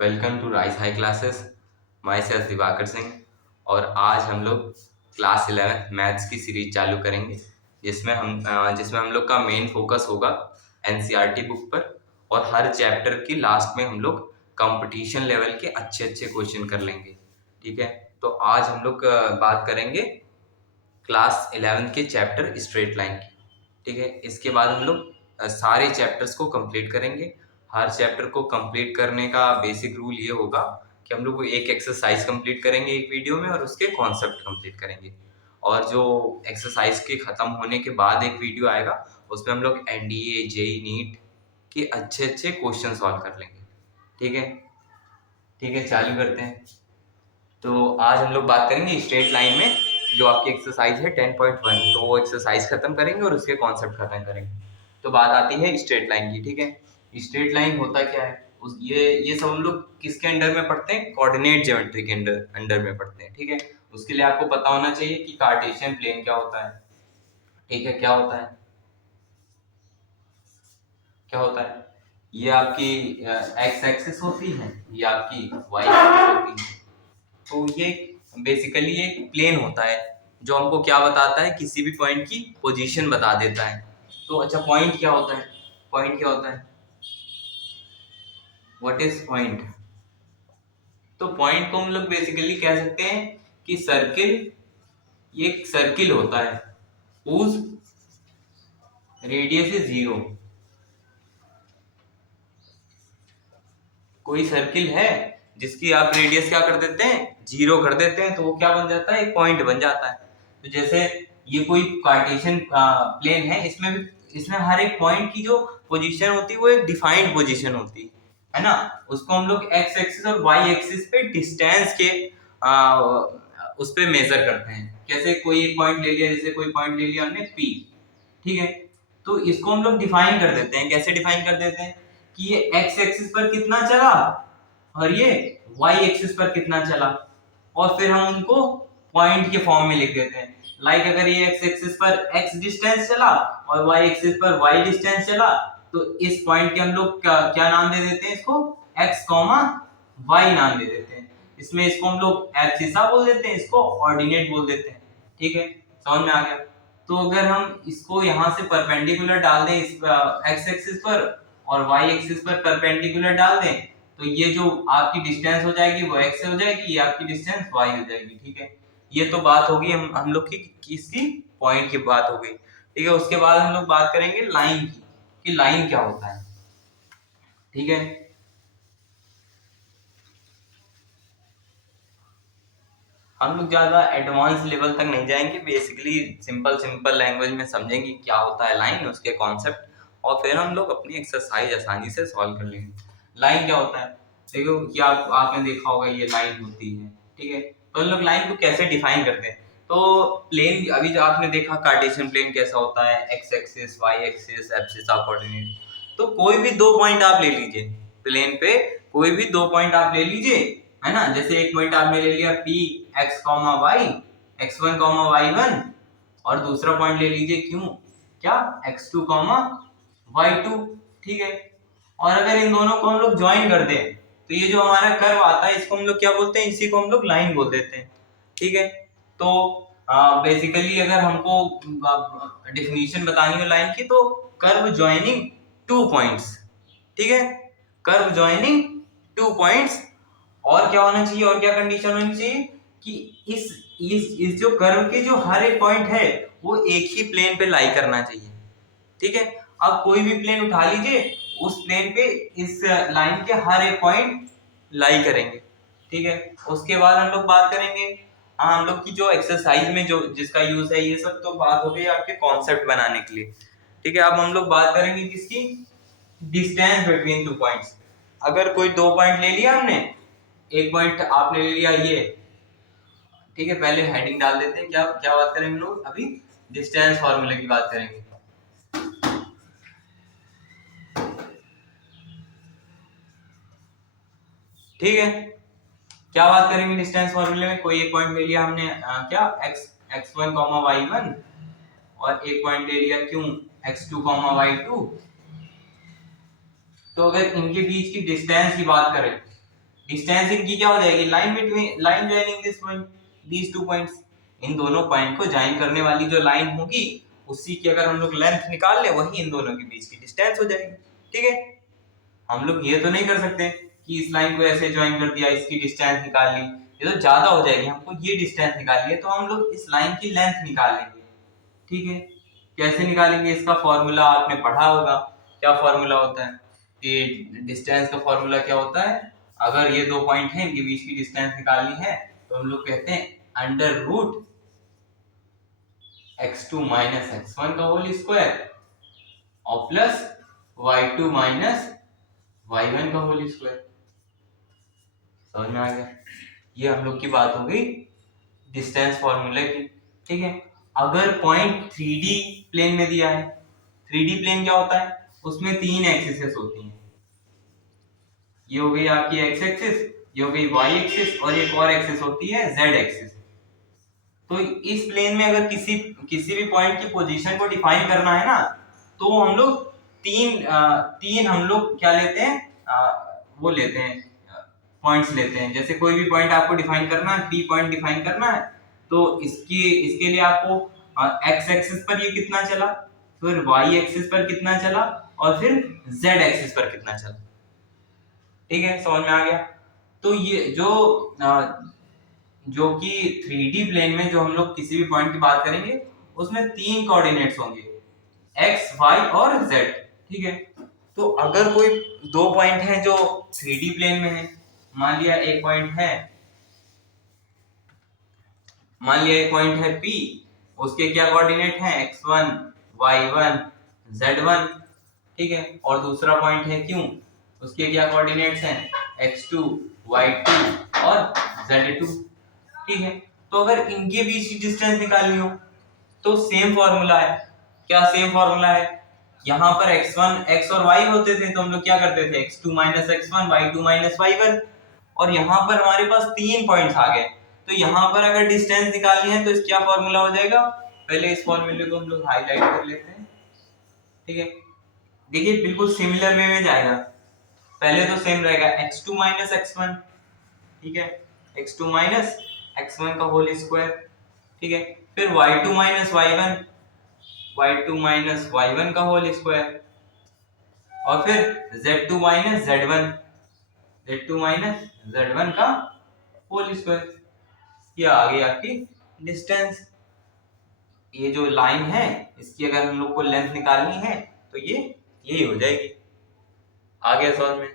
Welcome to rise high classes. Myself Diwakar Singh. और आज हम लोग क्लास 11 मैथ्स की सीरीज चालू करेंगे, जिसमें हम लोग का मेन फोकस होगा एनसीईआरटी बुक पर। और हर चैप्टर की लास्ट में हम लोग कंपटीशन लेवल के अच्छे अच्छे क्वेश्चन कर लेंगे। ठीक है, तो आज हम लोग बात करेंगे क्लास 11 के चैप्टर स्ट्रेट लाइन की। ठीक है, इसके बाद हम लोग सारे चैप्टर्स को कंप्लीट करेंगे। हर चैप्टर को कंप्लीट करने का बेसिक रूल ये होगा कि हम लोग एक एक्सरसाइज कंप्लीट करेंगे एक वीडियो में और उसके कॉन्सेप्ट कंप्लीट करेंगे। और जो एक्सरसाइज के खत्म होने के बाद एक वीडियो आएगा, उसमें हम लोग एनडीए जेई नीट के अच्छे अच्छे क्वेश्चन सॉल्व कर लेंगे। ठीक है, ठीक है, चालू करते हैं। तो आज हम लोग बात करेंगे स्ट्रेट लाइन में जो आपकी एक्सरसाइज है 10.1, तो वो एक्सरसाइज खत्म करेंगे और उसके कॉन्सेप्ट खत्म करेंगे। तो बात आती है स्ट्रेट लाइन की। ठीक है, स्ट्रेट लाइन होता क्या है? ये सब हम लोग किसके अंडर में पढ़ते हैं? कोऑर्डिनेट ज्योमेट्री के अंडर अंडर में पढ़ते हैं। ठीक है, उसके लिए आपको पता होना चाहिए कि कार्टेशियन प्लेन क्या होता है। ठीक है, क्या होता है? क्या होता है? ये आपकी एक्स एक्सिस होती है, ये आपकी वाई एक्सिस होती है। तो ये बेसिकली एक प्लेन होता है जो हमको क्या बताता है, किसी भी पॉइंट की पोजीशन बता देता है। तो अच्छा, पॉइंट क्या होता है? पॉइंट क्या होता है? What is point? तो पॉइंट को हम लोग बेसिकली कह सकते हैं कि सर्किल, ये एक सर्किल होता है whose रेडियस इज 0। कोई सर्किल है जिसकी आप रेडियस क्या कर देते हैं, 0 कर देते हैं, तो वो क्या बन जाता है? एक पॉइंट बन जाता है। तो जैसे ये कोई कार्टेशियन प्लेन है, इसमें हर एक पॉइंट की जो पोजीशन होती है वो एक डिफाइंड पोजीशन होती है ना। उसको हम लोग एक्स एक्सिस और वाई एक्सिस पे डिस्टेंस के आ, उस पे मेजर करते हैं। कैसे? कोई एक पॉइंट ले लिया, जैसे कोई पॉइंट ले लिया हमने पी। ठीक है, तो इसको हम लोग डिफाइन कर देते हैं। कैसे डिफाइन कर देते हैं कि ये एक्स एक्सिस पर कितना चला और ये वाई एक्सिस पर कितना चला, और फिर हम उनको पॉइंट के फॉर्म में लिख देते हैं। लाइक अगर ये एक्स एक्सिस पर एक्स डिस्टेंस चला और वाई एक्सिस पर वाई डिस्टेंस चला, तो इस पॉइंट के हम लोग क्या नाम दे देते हैं? इसको एक्स कॉमा वाई नाम दे देते हैं। इसमें इसको हम लोग एब्सिसा बोल देते हैं, इसको ऑर्डिनेट बोल देते हैं। ठीक है, समझ में आ गया? तो अगर हम इसको यहाँ से परपेंडिकुलर डाल दें इस एक्स एक्सिस पर और वाई एक्सिस पर परपेंडिकुलर डाल दें, तो ये जो आपकी डिस्टेंस हो जाएगी वो एक्स हो जाएगी, ये आपकी डिस्टेंस वाई हो जाएगी। ठीक है, ये तो बात होगी हम लोग की किसकी? पॉइंट की बात हो गई। ठीक है, उसके बाद हम लोग बात करेंगे लाइन की, कि लाइन क्या होता है। ठीक है, हम लोग ज्यादा एडवांस लेवल तक नहीं जाएंगे, बेसिकली सिंपल सिंपल लैंग्वेज में समझेंगे क्या होता है लाइन, उसके कॉन्सेप्ट, और फिर हम लोग अपनी एक्सरसाइज आसानी से सॉल्व कर लेंगे। लाइन क्या होता है? देखो, कि आपने देखा होगा ये लाइन होती है। ठीक है, तो हम लोग लाइन को कैसे डिफाइन करते हैं? तो प्लेन, अभी जो आपने देखा कार्टेशियन प्लेन कैसा होता है, x axis, y axis, abscissa coordinate. तो कोई भी दो पॉइंट आप ले लीजिए प्लेन पे, कोई भी दो पॉइंट आप ले लीजिए, है ना। जैसे एक पॉइंट आपने ले लिया p x comma y, x one comma y one, और दूसरा पॉइंट ले लीजिए क्यों, क्या, x two comma y two. ठीक है, और अगर इन दोनों को हम लोग ज्वाइन कर दें, तो ये जो हमारा कर्व आता है इसको हम लोग क्या बोलते हैं? इसी को हम लोग लाइन बोल देते हैं। ठीक है, तो बेसिकली अगर हमको डेफिनेशन बतानी हो लाइन की, तो कर्व ज्वाइनिंग टू पॉइंट्स। ठीक है, कर्व ज्वाइनिंग टू पॉइंट्स। और क्या होना चाहिए, और क्या कंडीशन होनी चाहिए कि इस जो कर्व के जो हर एक पॉइंट है वो एक ही प्लेन पे लाई करना चाहिए। ठीक है, अब कोई भी प्लेन उठा लीजिए, उस प्लेन पे इस लाइन के हर एक पॉइंट लाई करेंगे। ठीक है, उसके बाद हम लोग बात करेंगे, हाँ, हम लोग की जो एक्सरसाइज में जो जिसका यूज है, ये सब तो बात हो गई आपके कॉन्सेप्ट बनाने के लिए। ठीक है, अब हम लोग बात करेंगे किसकी? Distance between two points. अगर कोई दो पॉइंट ले लिया हमने, एक पॉइंट आपने ले लिया ये। ठीक है, पहले हेडिंग डाल देते हैं, क्या क्या बात करेंगे हम लोग अभी? डिस्टेंस फार्मूले की बात करेंगे। ठीक है, क्या बात करेंगे डिस्टेंस फार्मूले में? कोई एक पॉइंट ले लिया हमने, क्या, x x one comma y one, और एक पॉइंट ले लिया क्यों, x two comma y two. तो अगर इनके बीच की डिस्टेंस की बात करें, डिस्टेंस इनकी क्या हो जाएगी, line between line joining this point, these two points, इन दोनों पॉइंट को ज्वाइन करने वाली जो लाइन होगी उसी की अगर हम लोग लेंथ निकाल ले वही इन दोनों के बीच की डिस्टेंस हो जाएगी। ठीक है, हम लोग ये तो नहीं कर सकते कि इस लाइन को ऐसे ज्वाइन कर दिया इसकी डिस्टेंस निकाल ली, ये तो ज्यादा हो जाएगी, हमको ये डिस्टेंस निकालनी है तो हम लोग इस लाइन की लेंथ निकाल लेंगे। ठीक है, कैसे निकालेंगे, इसका फॉर्मूला आपने पढ़ा होगा, क्या फॉर्मूला होता है कि डिस्टेंस का फॉर्मूला क्या होता है, अगर ये दो पॉइंट हैं इनके बीच की डिस्टेंस निकालनी है तो हम लोग कहते हैं under root x2 minus x1 का होल स्क्वायर और प्लस y2 माइनस y1 का होल स्क्वायर। समझ में आ गया, ये हम लोग की बात हो गई डिस्टेंस फॉर्मूले की। ठीक है, अगर पॉइंट 3D प्लेन में दिया है, 3D प्लेन क्या होता है, उसमें तीन एक्सिस होती हैं, ये हो गई आपकी x एक्सिस, ये हो गई y एक्सिस और एक और एक्सिस होती है z एक्सिस। तो इस प्लेन में अगर किसी भी पॉइंट की पोजीशन को डिफाइन करना है ना तो हम लोग तीन हम लोग क्या लेते हैं, वो लेते हैं पॉइंट्स लेते हैं। जैसे कोई भी पॉइंट आपको डिफाइन करना है, P पॉइंट डिफाइन करना है तो इसके लिए आपको x एक्सिस पर ये कितना चला, फिर y एक्सिस पर कितना चला और फिर z एक्सिस पर कितना चला। ठीक है, समझ में आ गया। तो ये जो कि 3D प्लेन में जो हम लोग किसी भी पॉइंट की बात करेंगे उसमें तीन कोऑर्डिनेट्स होंगे x, y और z। ठीक है, तो अगर कोई दो पॉइंट हैं जो 3D प्लेन में है, मान लिया एक पॉइंट है, मान लिया एक पॉइंट है P, उसके क्या कोऑर्डिनेट हैं x1, y1, z1। ठीक है, और दूसरा पॉइंट है Q, उसके क्या कोऑर्डिनेट्स हैं x2, y2 और z2। ठीक है, तो अगर इनके बीच की डिस्टेंस निकालनी हो तो सेम फॉर्मूला है। क्या सेम फॉर्मूला है, यहाँ पर x1 x और y होते थे तो हम लोग क्या करते थे x2 minus x1 y2 minus y1, और यहाँ पर हमारे पास तीन पॉइंट्स आ गए तो यहाँ पर अगर डिस्टेंस निकालनी है तो इस क्या फॉर्मूला हो जाएगा, पहले इस फॉर्मूले को हम लोग हाईलाइट कर लेते हैं। ठीक है, देखिए बिल्कुल सिमिलर वे में जाएगा, पहले तो सेम रहेगा x2 माइनस x1, ठीक है, x2 माइनस x1 का होल स्क्वायर। ठीक है, फिर y2 minus y1, y2 minus y1 का होल स्क्वायर और फिर z2 minus z1, z2 minus z1 का होल स्क्वायर। ये आ गई आपकी डिस्टेंस। ये जो लाइन है इसकी अगर हम लोग को लेंथ निकालनी है तो ये यही हो जाएगी। आ गया समझ में,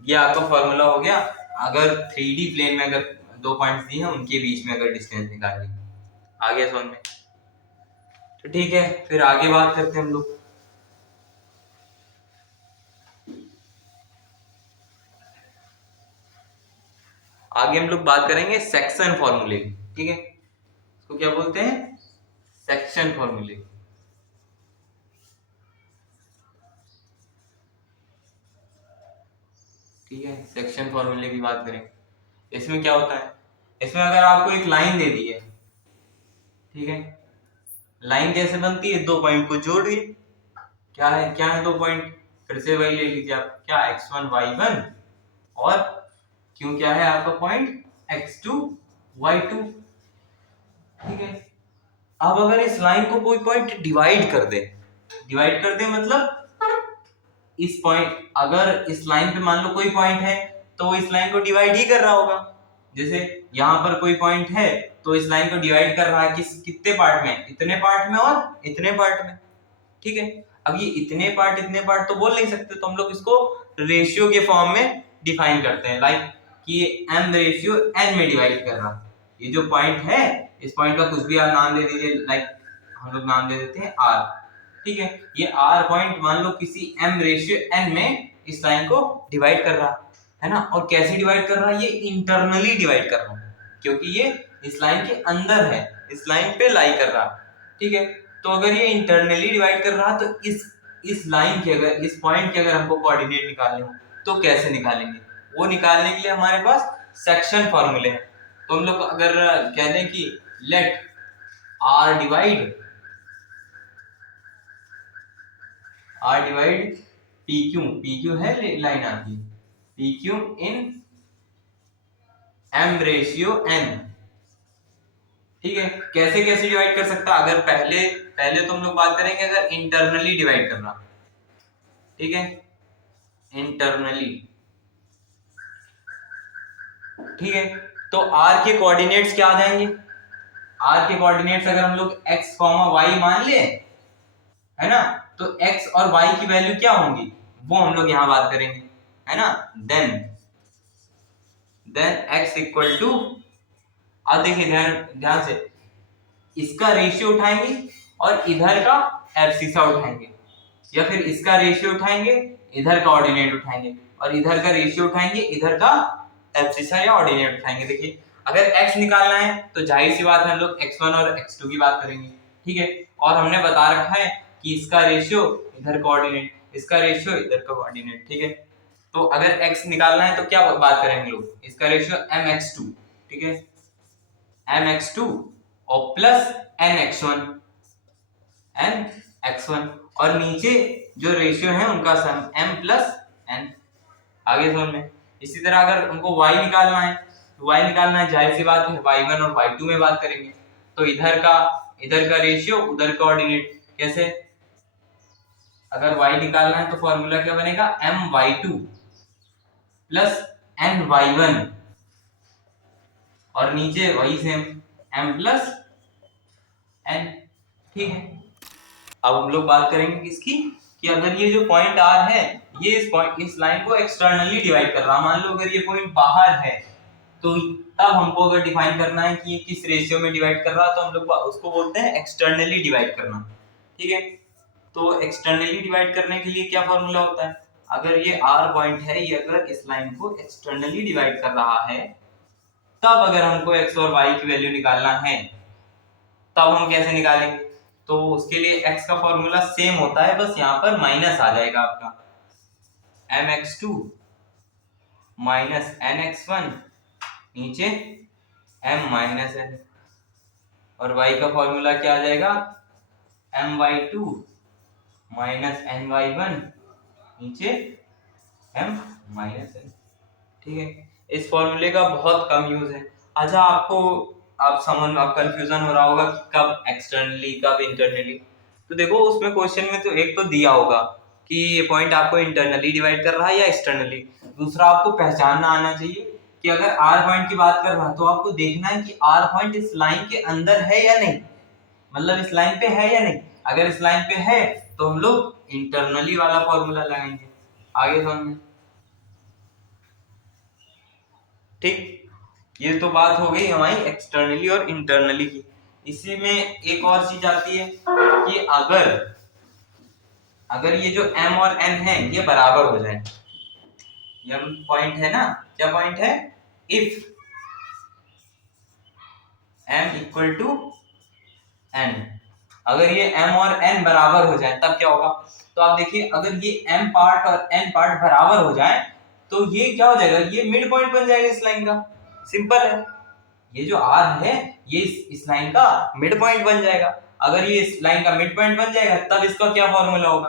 ये आपका फॉर्मूला हो गया अगर 3D प्लेन में अगर दो पॉइंट्स दिए हैं उनके बीच में अगर डिस्टेंस निकालनी है। आ गया समझ में, तो ठीक है फिर आगे बात करते हैं हम लोग। आगे हम लोग बात करेंगे सेक्शन फॉर्मूले की। ठीक है, इसको क्या बोलते हैं, सेक्शन फॉर्मूले। ठीक है, सेक्शन फॉर्मूले की बात करें, इसमें क्या होता है, इसमें अगर आपको एक लाइन दे दी है, ठीक है, लाइन कैसे बनती है, दो पॉइंट को जोड़िए, क्या है दो पॉइंट, फिर से वही ले लीजिए आप, क्या x1 y1 और क्यों क्या है आपका पॉइंट x2 y2। ठीक है, अब अगर इस लाइन को कोई पॉइंट डिवाइड कर दे मतलब इस पॉइंट, अगर इस लाइन पे मान लो कोई पॉइंट है तो इस लाइन को डिवाइड ही कर रहा होगा। जैसे यहाँ पर कोई पॉइंट है तो इस लाइन को डिवाइड कर रहा है कितने पार्ट में, इतने पार्ट में और इतने पार्ट में। ठीक है, अब ये इतने पार्ट तो बोल नहीं सकते तो हम लोग इसको रेशियो के फॉर्म में डिफाइन करते हैं, लाइक कि m रेशियो n में डिवाइड कर रहा। ये जो पॉइंट है इस पॉइंट का कुछ भी आप नाम दे दीजिए, लाइक हम लोग नाम दे देते हैं r। ठीक है, ये r पॉइंट मान लो किसी m रेशियो n में इस लाइन को डिवाइड कर रहा है ना, और कैसे डिवाइड कर रहा है, ये इंटरनली डिवाइड कर रहा है क्योंकि ये इस लाइन के अंदर है, इस लाइन पे लाई कर रहा। ठीक है, तो अगर ये इंटरनली डिवाइड कर रहा तो इस लाइन के अगर इस पॉइंट के अगर हमको कोऑर्डिनेट निकालने हो तो कैसे निकालेंगे, वो निकालने के लिए हमारे पास सेक्शन फॉर्मूले हैं। तो हम लोग अगर कह दें कि लेट r डिवाइड pq है लाइन आपकी, pq इन m रेशियो n। ठीक है, कैसे कैसे डिवाइड कर सकता, अगर पहले पहले तो हम लोग बात करेंगे अगर इंटरनली डिवाइड करना। ठीक है, इंटरनली। ठीक है, तो r के कोऑर्डिनेट्स क्या आ जाएंगे, r के कोऑर्डिनेट्स अगर हम लोग x, y मान ले, है ना, तो x और y की वैल्यू क्या होंगी वो हम लोग यहां बात करेंगे, है ना। देन x इक्वल टू, अब देखिए ध्यान ध्यान से, इसका रेशियो उठाएंगे और इधर का एब्सिसा उठाएंगे, या फिर इसका रेशियो उठाएंगे, इधर का ऑर्डिनेट उठाएंगे, और इधर का रेशियो उठाएंगे, इधर का एब्सिसा या ऑर्डिनेट उठाएंगे। देखिए अगर x निकालना है तो जाहिर सी बात है हम लोग x1 और x2 की बात करेंगे। ठीक है, और हमने बता रखा है कि इसका रेशियो इधर का ऑर्डिनेट, इसका रेशियो इधर का ऑर्डिनेट। ठीक है, तो अगर x निकालना है तो क्या बात करेंगे लोग, इसका रेशियो mx2। ठीक है, mx2 और प्लस nx1 और नीचे जो रेशियो है उनका सम m प्लस n। आगे समझ में। इसी तरह अगर उनको y निकालना है तो y निकालना है, जाहिर सी बात है y1 और y2 में बात करेंगे, तो इधर का रेशियो उधर का ऑर्डिनेट। कैसे, अगर y निकालना है तो फॉर्मूला क्या बनेगा, my2 प्लस ny1, और नीचे वही सेम m प्लस n। ठीक है, अब हम लोग बात करेंगे किसकी, कि अगर ये जो पॉइंट r है, ये इस लाइन को एक्सटर्नली डिवाइड कर रहा, मान लो अगर ये पॉइंट बाहर है, तो तब हमको अगर डिफाइन करना है कि ये किस रेशियो में डिवाइड कर रहा है, तो हम लोग उसको बोलते हैं एक्सटर्नली डिवाइड करना। ठीक है, तो एक्सटर्नली डिवाइड करने के लिए क्या फॉर्मूला होता है, अगर ये r पॉइंट है, ये अगर इस लाइन को एक्सटर्नली डिवाइड कर रहा है, तब अगर हमको x और y की वैल्यू निकालना है, तब हम कैसे निकालेंगे, तो उसके लिए x का फॉर्मूला सेम होता है, बस यहाँ पर माइनस आ जाएगा आपका mx2 माइनस nx1, नीचे m माइनस n, और y का फॉर्मूला क्या आ जाएगा, my2 माइनस ny1, नीचे m माइनस n। ठीक है, इस फॉर्मूले का बहुत कम यूज है। अच्छा, आप कंफ्यूजन हो रहा होगा कि कब एक्सटर्नली कब इंटरनली, तो देखो उसमें क्वेश्चन में तो एक तो दिया होगा कि ये पॉइंट आपको इंटरनली डिवाइड कर रहा है या एक्सटर्नली। दूसरा आपको पहचानना आना चाहिए कि अगर आर पॉइंट की बात कर रहा है तो आपको देखना है कि आर पॉइंट इस लाइन के अंदर है या नहीं, मतलब इस लाइन पे है या नहीं। अगर इस लाइन पे है तो हम लोग इंटरनली वाला फॉर्मूला लगाएंगे। आगे समझ। ठीक, ये तो बात हो गई हमारी एक्सटर्नली और इंटरनली की। इसी में एक और चीज आती है कि अगर अगर ये जो m और n है ये बराबर हो जाए, ये पॉइंट है ना, क्या पॉइंट है, if m equal to n, अगर ये m और n बराबर हो जाए तब क्या होगा, तो आप देखिए अगर ये m पार्ट और n पार्ट बराबर हो जाए तो ये क्या हो जाएगा, ये मिड पॉइंट बन जाएगा इस लाइन का। सिंपल है, ये जो r है ये इस लाइन का मिड पॉइंट बन जाएगा। अगर ये इस लाइन का मिड पॉइंट बन जाएगा तब इसका क्या फॉर्मूला होगा।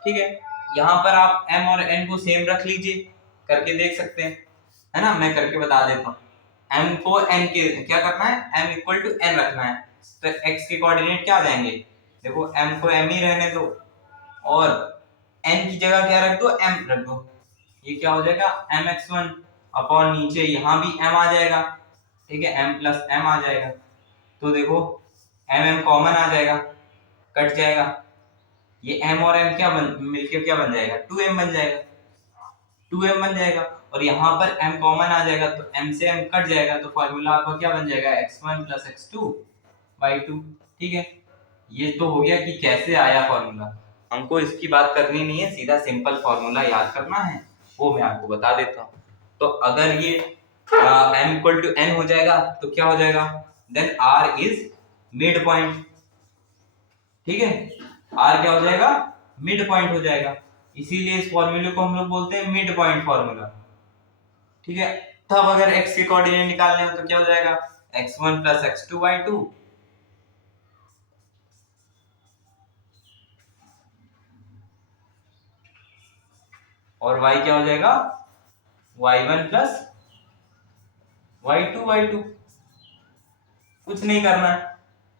ठीक है, यहाँ पर आप m और n को सेम रख लीजिए, करके देख सकते हैं, है ना, मैं करके बता देता हूँ। m को n के क्या करना है, m इक्वल टू n रखना है, तो x के कोऑर्डिनेट क्या आ जाएंगे, देखो m को m ही रहने दो और n की जगह क्या रख दो, m रख दो, ये क्या हो जाएगा mx1 अपॉन नीचे यहाँ भी m आ जाएगा। ठीक है, m प्लस m आ जाएगा, तो देखो m कॉमन आ जाएगा, कट जाएगा, ये m और m क्या मिलके क्या बन जाएगा, 2m बन जाएगा, 2m बन जाएगा, और यहाँ पर m कॉमन आ जाएगा तो m से m कट जाएगा, तो फॉर्मूला आपका क्या बन जाएगा, x1 प्लस x2 बाई 2। ठीक है, ये तो हो गया कि कैसे आया फॉर्मूला, हमको इसकी बात करनी नहीं है, सीधा सिंपल फॉर्मूला याद करना है, वो मैं आपको बता देता हूँ। तो अगर ये m इक्वल टू n हो जाएगा तो क्या हो जाएगा, then r is mid point. ठीक है, r क्या हो जाएगा, मिड पॉइंट हो जाएगा, इसीलिए इस फॉर्मूले को हम लोग बोलते हैं मिड पॉइंट फॉर्मूला। ठीक है, तब अगर x के कोऑर्डिनेट निकालने हो तो क्या हो जाएगा, x1 प्लस x2 बाई 2, और y क्या हो जाएगा, y1 प्लस y2 कुछ नहीं करना है।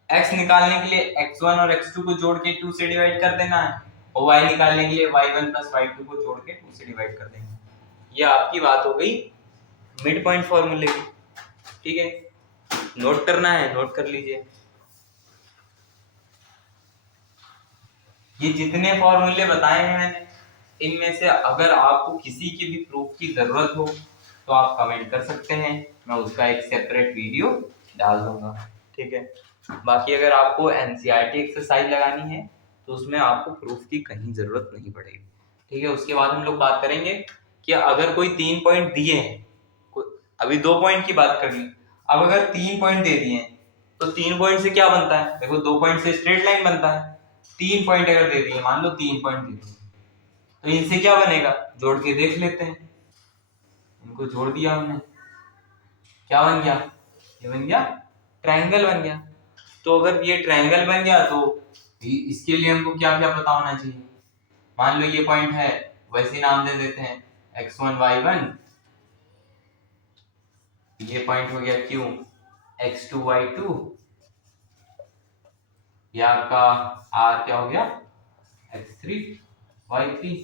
x निकालने के लिए x1 और x2 को जोड़ के 2 से डिवाइड कर देना है और y निकालने के लिए y1 प्लस y2 को जोड़ के 2 से डिवाइड कर देना है। ये आपकी बात हो गई मिड पॉइंट फॉर्मूले की। ठीक है, नोट करना है, नोट कर लीजिए। ये जितने फॉर्मूले बताए हैं मैंने, इनमें से अगर आपको किसी की भी प्रूफ की जरूरत हो तो आप कमेंट कर सकते हैं, मैं उसका एक सेपरेट वीडियो डाल दूंगा। ठीक है, बाकी अगर आपको एनसीईआरटी एक्सरसाइज लगानी है तो उसमें आपको प्रूफ की कहीं जरूरत नहीं पड़ेगी। ठीक है, उसके बाद हम लोग बात करेंगे कि अगर कोई 3 पॉइंट दिए हैं, अभी 2 पॉइंट की बात कर ली, अब अगर 3 पॉइंट दे दिए हैं तो 3 पॉइंट से क्या बनता है? देखो 2 पॉइंट से स्ट्रेट लाइन बनता है, 3 पॉइंट अगर दे दिए, मान लो 3 पॉइंट दे दिए, तो इनसे क्या बनेगा? जोड़ के देख लेते हैं। इनको जोड़ दिया हमने, क्या बन गया? ये बन गया ट्रायंगल बन गया। तो अगर ये ट्रायंगल बन गया तो इसके लिए हमको क्या क्या पता होना चाहिए? मान लो ये पॉइंट है, वैसे नाम दे देते हैं x1 y1, ये पॉइंट हो गया Q x2 y2, ये आपका R क्या हो गया? x3 y3।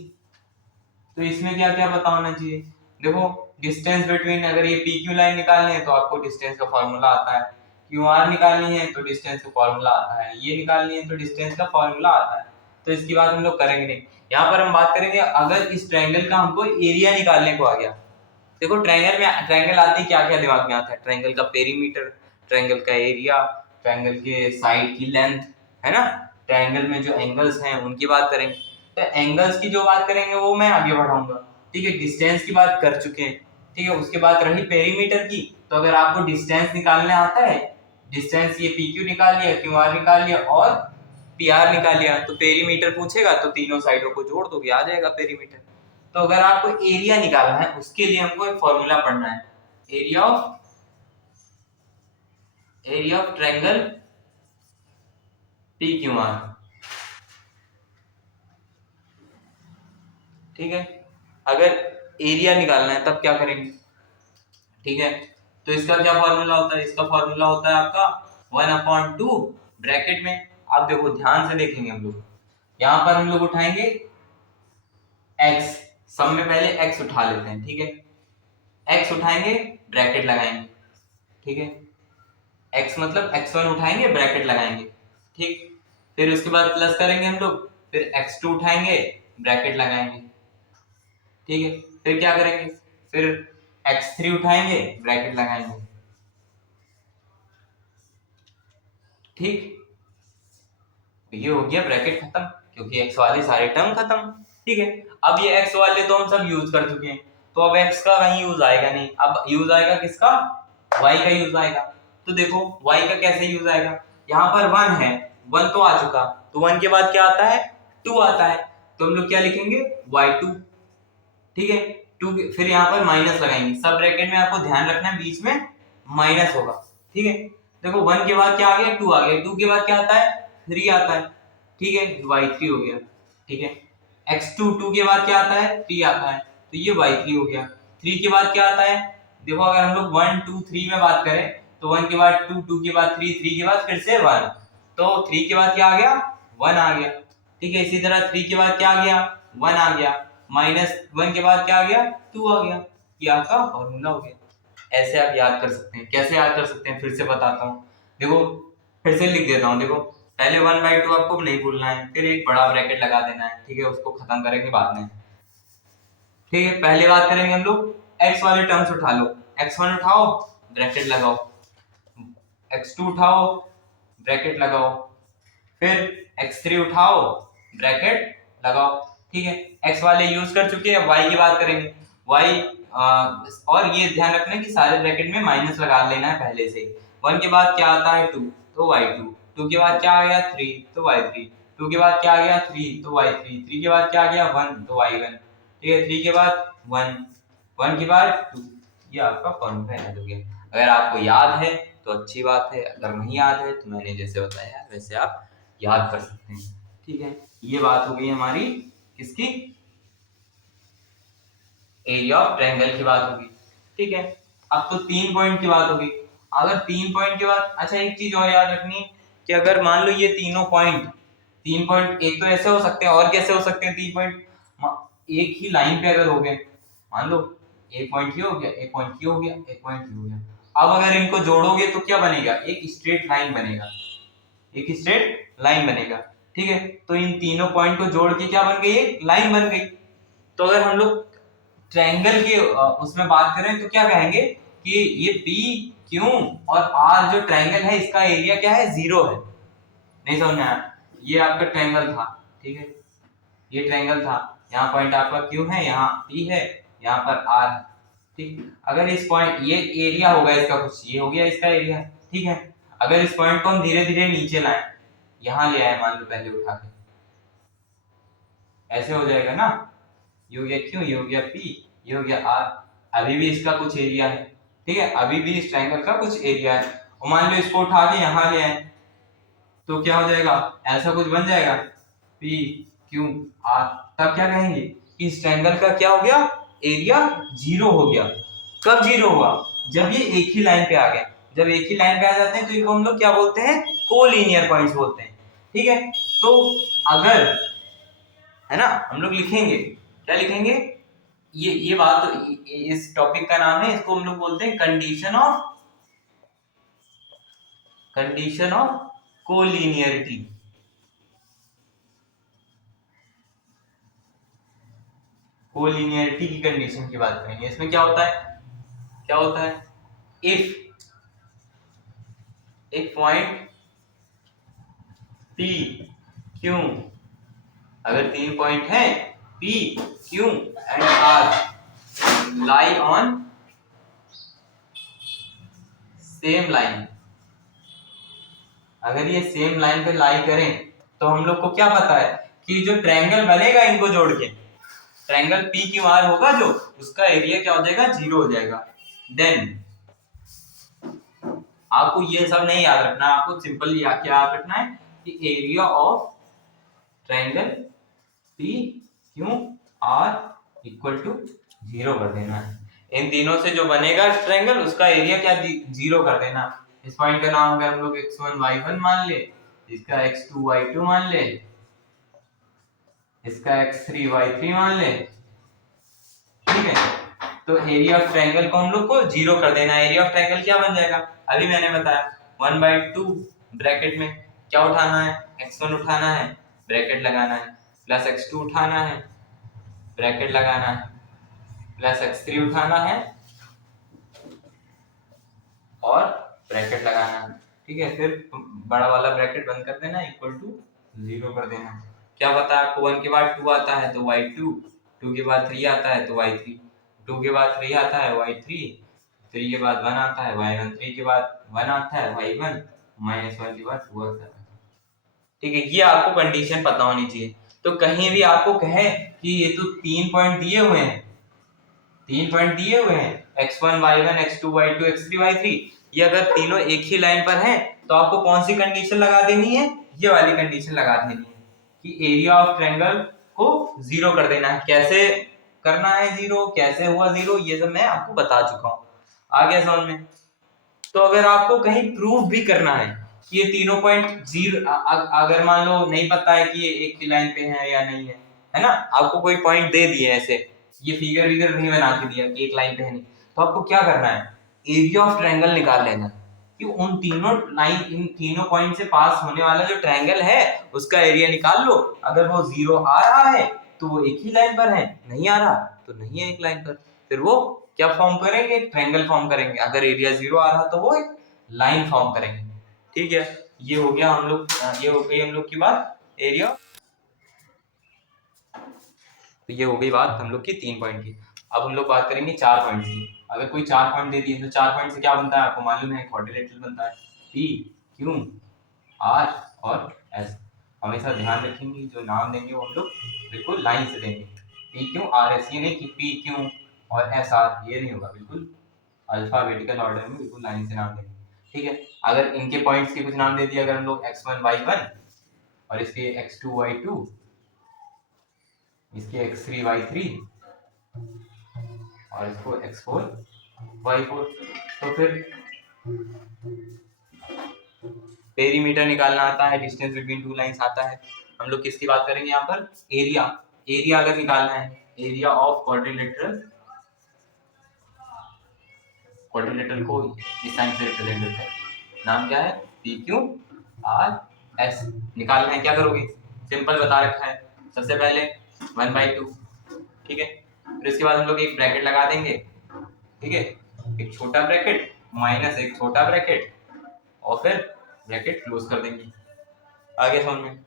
तो इसमें क्या क्या पता होना चाहिए? देखो डिस्टेंस बिटवीन, अगर ये PQ लाइन निकालनी है तो आपको डिस्टेंस का फॉर्मूला आता है, QR निकालनी है तो डिस्टेंस का फॉर्मूला आता है, ये निकालनी है तो डिस्टेंस का फॉर्मूला आता है। तो इसकी बात हम लोग करेंगे नहीं। यहाँ पर हम बात करेंगे अगर इस ट्रायंगल का हमको एरिया निकालने को आ गया। देखो ट्रायंगल में, ट्रायंगल आते ही क्या क्या दिमाग में आता है? ट्रायंगल का पेरीमीटर, ट्रायंगल का एरिया, ट्रायंगल के साइड की लेंथ, है ना? ट्रायंगल में जो एंगल्स हैं उनकी बात करेंगे। तो एंगल्स की जो बात करेंगे वो मैं आगे बढ़ाऊंगा। ठीक है, डिस्टेंस की बात कर चुके हैं। ठीक है, उसके बाद रही पेरीमीटर की, तो अगर आपको डिस्टेंस निकालने आता है, डिस्टेंस ये PQ निकाल लिया, QR निकाल लिया और PR निकाल लिया, तो पेरीमीटर पूछेगा तो तीनों साइडों को जोड़ दोगे, आ जाएगा पेरीमीटर। तो अगर आपको एरिया निकालना है उसके लिए हमको एक फॉर्मूला पढ़ना है, एरिया ऑफ ट्रायंगल PQR। ठीक है, अगर एरिया निकालना है तब क्या करेंगे? ठीक है, तो इसका क्या फॉर्मूला होता है? इसका फॉर्मूला होता है आपका 1/2 ब्रैकेट में। आप देखो ध्यान से देखेंगे, हम लोग यहाँ पर हम लोग उठाएंगे x, सब में पहले x उठा लेते हैं। ठीक है, x उठाएंगे, ब्रैकेट लगाएंगे। ठीक है, x मतलब x1 उठाएंगे, ब्रैकेट लगाएंगे। ठीक, फिर उसके बाद प्लस करेंगे हम लोग, फिर x2 उठाएंगे, ब्रैकेट लगाएंगे। ठीक है, फिर क्या करेंगे? फिर x3 उठाएंगे, ब्रैकेट लगाएंगे। ठीक, ये हो गया ब्रैकेट खत्म, क्योंकि x वाले सारे टर्म खत्म। ठीक है, अब ये x वाले तो हम सब यूज कर चुके हैं, तो अब x का कहीं यूज आएगा नहीं। अब यूज आएगा किसका? y का यूज आएगा। तो देखो y का कैसे यूज आएगा? यहाँ पर 1 है, 1 तो आ चुका, तो 1 के बाद क्या आता है? 2 आता है, तो हम लोग क्या लिखेंगे? y2। ठीक है, 2 फिर यहाँ पर माइनस लगाएंगे, सब ब्रैकेट में आपको ध्यान रखना है बीच में माइनस होगा। ठीक है, देखो 1 के बाद क्या आ गया? 2 आ गया, 2 के बाद क्या आता है? 3 आता है। ठीक है, y3 हो गया। ठीक है, x2 2 के बाद क्या आता है? 3 आता है, तो ये y3 हो गया। 3 के बाद क्या आता है? देखो अगर हम लोग 1 2 3 में बात करें तो 1 के बाद 2, 2 के बाद 3, 3 के बाद फिर से 1, तो 3 के बाद क्या आ गया? 1 आ गया। ठीक है, इसी तरह 3 के बाद क्या आ गया? 1 आ गया, -1 के बाद क्या आ गया? 2 आ गया। ये आपका फॉर्मूला हो गया। ऐसे आप याद कर सकते हैं। कैसे याद कर सकते हैं फिर से बताता हूँ। देखो फिर से लिख देता हूँ। देखो पहले 1/2 आपको नहीं भूलना है, फिर एक बड़ा ब्रैकेट लगा देना है। ठीक है, उसको खत्म करेंगे बाद में। ठीक है, पहले बात करेंगे हम लोग, x वाले टर्म्स उठा लो, x1 उठाओ, ब्रैकेट लगाओ, x2 उठाओ, ब्रैकेट लगाओ, फिर x3 उठाओ, ब्रैकेट लगाओ। ठीक है, x वाले यूज कर चुके हैं, y की बात करेंगे। y और ये ध्यान रखना कि सारे ब्रैकेट में माइनस लगा लेना है पहले से। 1 के बाद क्या आता है? 2, तो y2। 2 के बाद क्या आ गया? 3, तो y3। 2 के बाद क्या आ गया? 3, तो y3। 3 के बाद क्या आ गया? 1, तो y1। ठीक है, 3 के बाद 1, 1 के बाद 2। ये आपका फॉर्मूला याद हो गया। अगर आपको याद है तो अच्छी बात है, अगर नहीं याद है तो मैंने जैसे बताया वैसे आप याद कर सकते हैं। ठीक है, ये बात हो गई हमारी किसकी? एरिया ऑफ ट्रायंगल की बात होगी। ठीक है, अब तो 3 पॉइंट की बात होगी। अगर 3 पॉइंट की बात, अच्छा एक चीज और याद रखनी है कि अगर मान लो ये तीनों पॉइंट, 3 पॉइंट एक तो ऐसे हो सकते हैं, और कैसे हो सकते हैं 3 पॉइंट, एक ही लाइन पे अगर हो गए, मान लो एक पॉइंट ये हो गया, एक पॉइंट ये हो गया, एक पॉइंट ये हो गया, अब अगर इनको जोड़ोगे तो क्या बनेगा, एक स्ट्रेट लाइन बनेगा, एक स्ट्रेट लाइन बनेगा। ठीक है, तो इन तीनों पॉइंट को जोड़ के क्या बन गई, एक लाइन बन गई। तो अगर हम लोग ट्रायंगल के उसमें बात करें तो क्या कहेंगे कि ये पी क्यू और आर जो ट्रायंगल है इसका एरिया क्या है, 0 है। नहीं समझ में आया, ये आपका ट्रायंगल था। ठीक है, ये ट्रायंगल था, यहाँ पॉइंट आपका क्यू है, यहाँ पी है, यहाँ पर आर है। ठीक, अगर इस पॉइंट, ये एरिया होगा इसका कुछ, ये हो गया इसका एरिया। ठीक है, अगर इस पॉइंट को हम धीरे धीरे नीचे लाएं, यहाँ ले आए मान लो पहले उठा के, ऐसे हो जाएगा ना, ये हो गया क्यू, ये हो गया पी, ये हो गया आर, अभी भी इसका कुछ एरिया है। ठीक है, अभी भी इस ट्रायंगल का कुछ एरिया है, और मान लो इसको उठा के यहाँ ले आए तो क्या हो जाएगा, ऐसा कुछ बन जाएगा पी क्यू आर। तब क्या कहेंगे कि इस ट्रायंगल का क्या हो गया, एरिया 0 हो गया। कब 0 हुआ, जब ये एक ही लाइन पे आ गए। जब एक ही लाइन पे आ जाते हैं तो इनको हम लोग क्या बोलते हैं, कोलिनियर पॉइंट्स बोलते हैं। ठीक है, तो अगर, है ना, हम लोग लिखेंगे, क्या लिखेंगे, ये बात तो, इस टॉपिक का नाम है, इसको हम लोग बोलते हैं कंडीशन ऑफ कोलिनियरिटी। कोलिनियरिटी की कंडीशन की बात करेंगे। इसमें क्या होता है, क्या होता है, इफ एक पॉइंट पी क्यू, अगर 3 पॉइंट है P Q and R lie on same line, अगर ये सेम लाइन पे लाई करें तो हम लोग को क्या पता है कि जो ट्रायंगल बनेगा इनको जोड़ के, ट्रायंगल पी क्यू आर होगा जो, उसका एरिया क्या हो जाएगा, 0 हो जाएगा। देन आपको ये सब नहीं याद रखना, आपको सिंपल क्या याद रखना है कि area of triangle P Q R equal to 0 कर देना है। इन तीनों से जो बनेगा ट्रायंगल उसका एरिया क्या, 0 कर देना। इस पॉइंट का नाम अगर हम लोग x1 y1 मान ले, इसका x2 y2 मान ले, इसका x3 y3 मान ले। ठीक है, तो एरिया ऑफ ट्रायंगल को हम लोग को 0 कर देना है। एरिया ऑफ ट्रायंगल क्या बन जाएगा, अभी मैंने बताया 1/2 ब्रैकेट में क्या उठाना है, x1 उठाना है, ब्रैकेट लगाना है, प्लस x2 उठाना है, ब्रैकेट लगाना है, प्लस x3 उठाना है और ब्रैकेट लगाना है। ठीक है, फिर बड़ा वाला ब्रैकेट बंद कर देना, इक्वल टू 0 कर देना। क्या पता है आपको, 1 के बाद 2 आता है तो y2, 2 के बाद 3 आता है तो y3, 2 के बाद 3 आता है y3, 3 के बाद 1 आता है y1, 3 के बाद 1 आता है y1, -1 के बाद 2 आता है। ठीक है, ये आपको कंडीशन पता होनी चाहिए। तो कहीं भी आपको कहे कि ये तो 3 पॉइंट दिए हुए हैं, 3 पॉइंट दिए हुए हैं x1 y1 x2 y2 x3 y3, ये अगर तीनों एक ही लाइन पर हैं तो आपको कौन सी कंडीशन लगा देनी है, ये वाली कंडीशन लगा देनी है कि एरिया ऑफ ट्रायंगल को 0 कर देना है। कैसे करना है 0, कैसे हुआ 0, ये सब मैं आपको बता चुका हूँ। आ गया समझ में। तो अगर आपको कहीं प्रूफ भी करना है कि ये तीनों पॉइंट 0, अगर मान लो नहीं पता है कि ये एक ही लाइन पे है या नहीं है ना, आपको कोई पॉइंट दे दिए ऐसे, ये फिगर विगर नहीं बना के दिया कि एक लाइन पे है नहीं, तो आपको क्या करना है, एरिया ऑफ ट्रायंगल निकाल लेना कि उन तीनों लाइन, इन तीनों पॉइंट से पास होने वाला जो ट्रायंगल है उसका एरिया निकाल लो। अगर वो 0 आ रहा है तो वो एक ही लाइन पर है, नहीं आ रहा तो नहीं है एक लाइन पर, फिर वो क्या फॉर्म करेंगे, ट्रायंगल फॉर्म करेंगे। अगर एरिया 0 आ रहा तो वो एक लाइन फॉर्म करेंगे। ठीक है, ये हो गया हम लोग, ये हो गई हम लोग की बात एरिया। तो ये हो गई बात हम लोग की 3 पॉइंट की। अब हम लोग बात करेंगे 4 पॉइंट की। अगर कोई 4 पॉइंट दे दिए तो 4 पॉइंट से क्या बनता है आपको मालूम है, क्वाड्रिलेटरल बनता है, पी क्यू आर और एस। हमेशा ध्यान रखेंगे जो नाम देंगे वो हम लोग बिल्कुल लाइन से देंगे, पी क्यू आर एस, ये नहीं कि पी क्यू और एस आर, ये नहीं होगा, बिल्कुल अल्फाबेटिकल ऑर्डर में बिल्कुल लाइन से नाम देंगे। ठीक है, अगर इनके पॉइंट्स के कुछ नाम दे दिए, अगर हम लोग x1 y1 और इसके x2 y2, इसके x3 y3 और इसको x4 y4। तो फिर पेरीमीटर निकालना आता है, डिस्टेंस बिटवीन टू लाइंस आता है। हम लोग किसकी बात करेंगे यहाँ पर? एरिया। एरिया अगर निकालना है, एरिया ऑफ क्वाड्रिलेटरल, क्वाड्रिलेटरल को इस साइन से रिप्रेजेंट करते हैं, नाम क्या है? P Q R S. निकालना है, क्या करोगे? सिंपल बता रखा है, सबसे पहले 1/2, ठीक है। फिर इसके बाद हम लोग एक ब्रैकेट लगा देंगे, ठीक है, एक छोटा ब्रैकेट माइनस एक छोटा ब्रैकेट, और फिर ब्रैकेट क्लोज कर देंगे। आगे समझ में?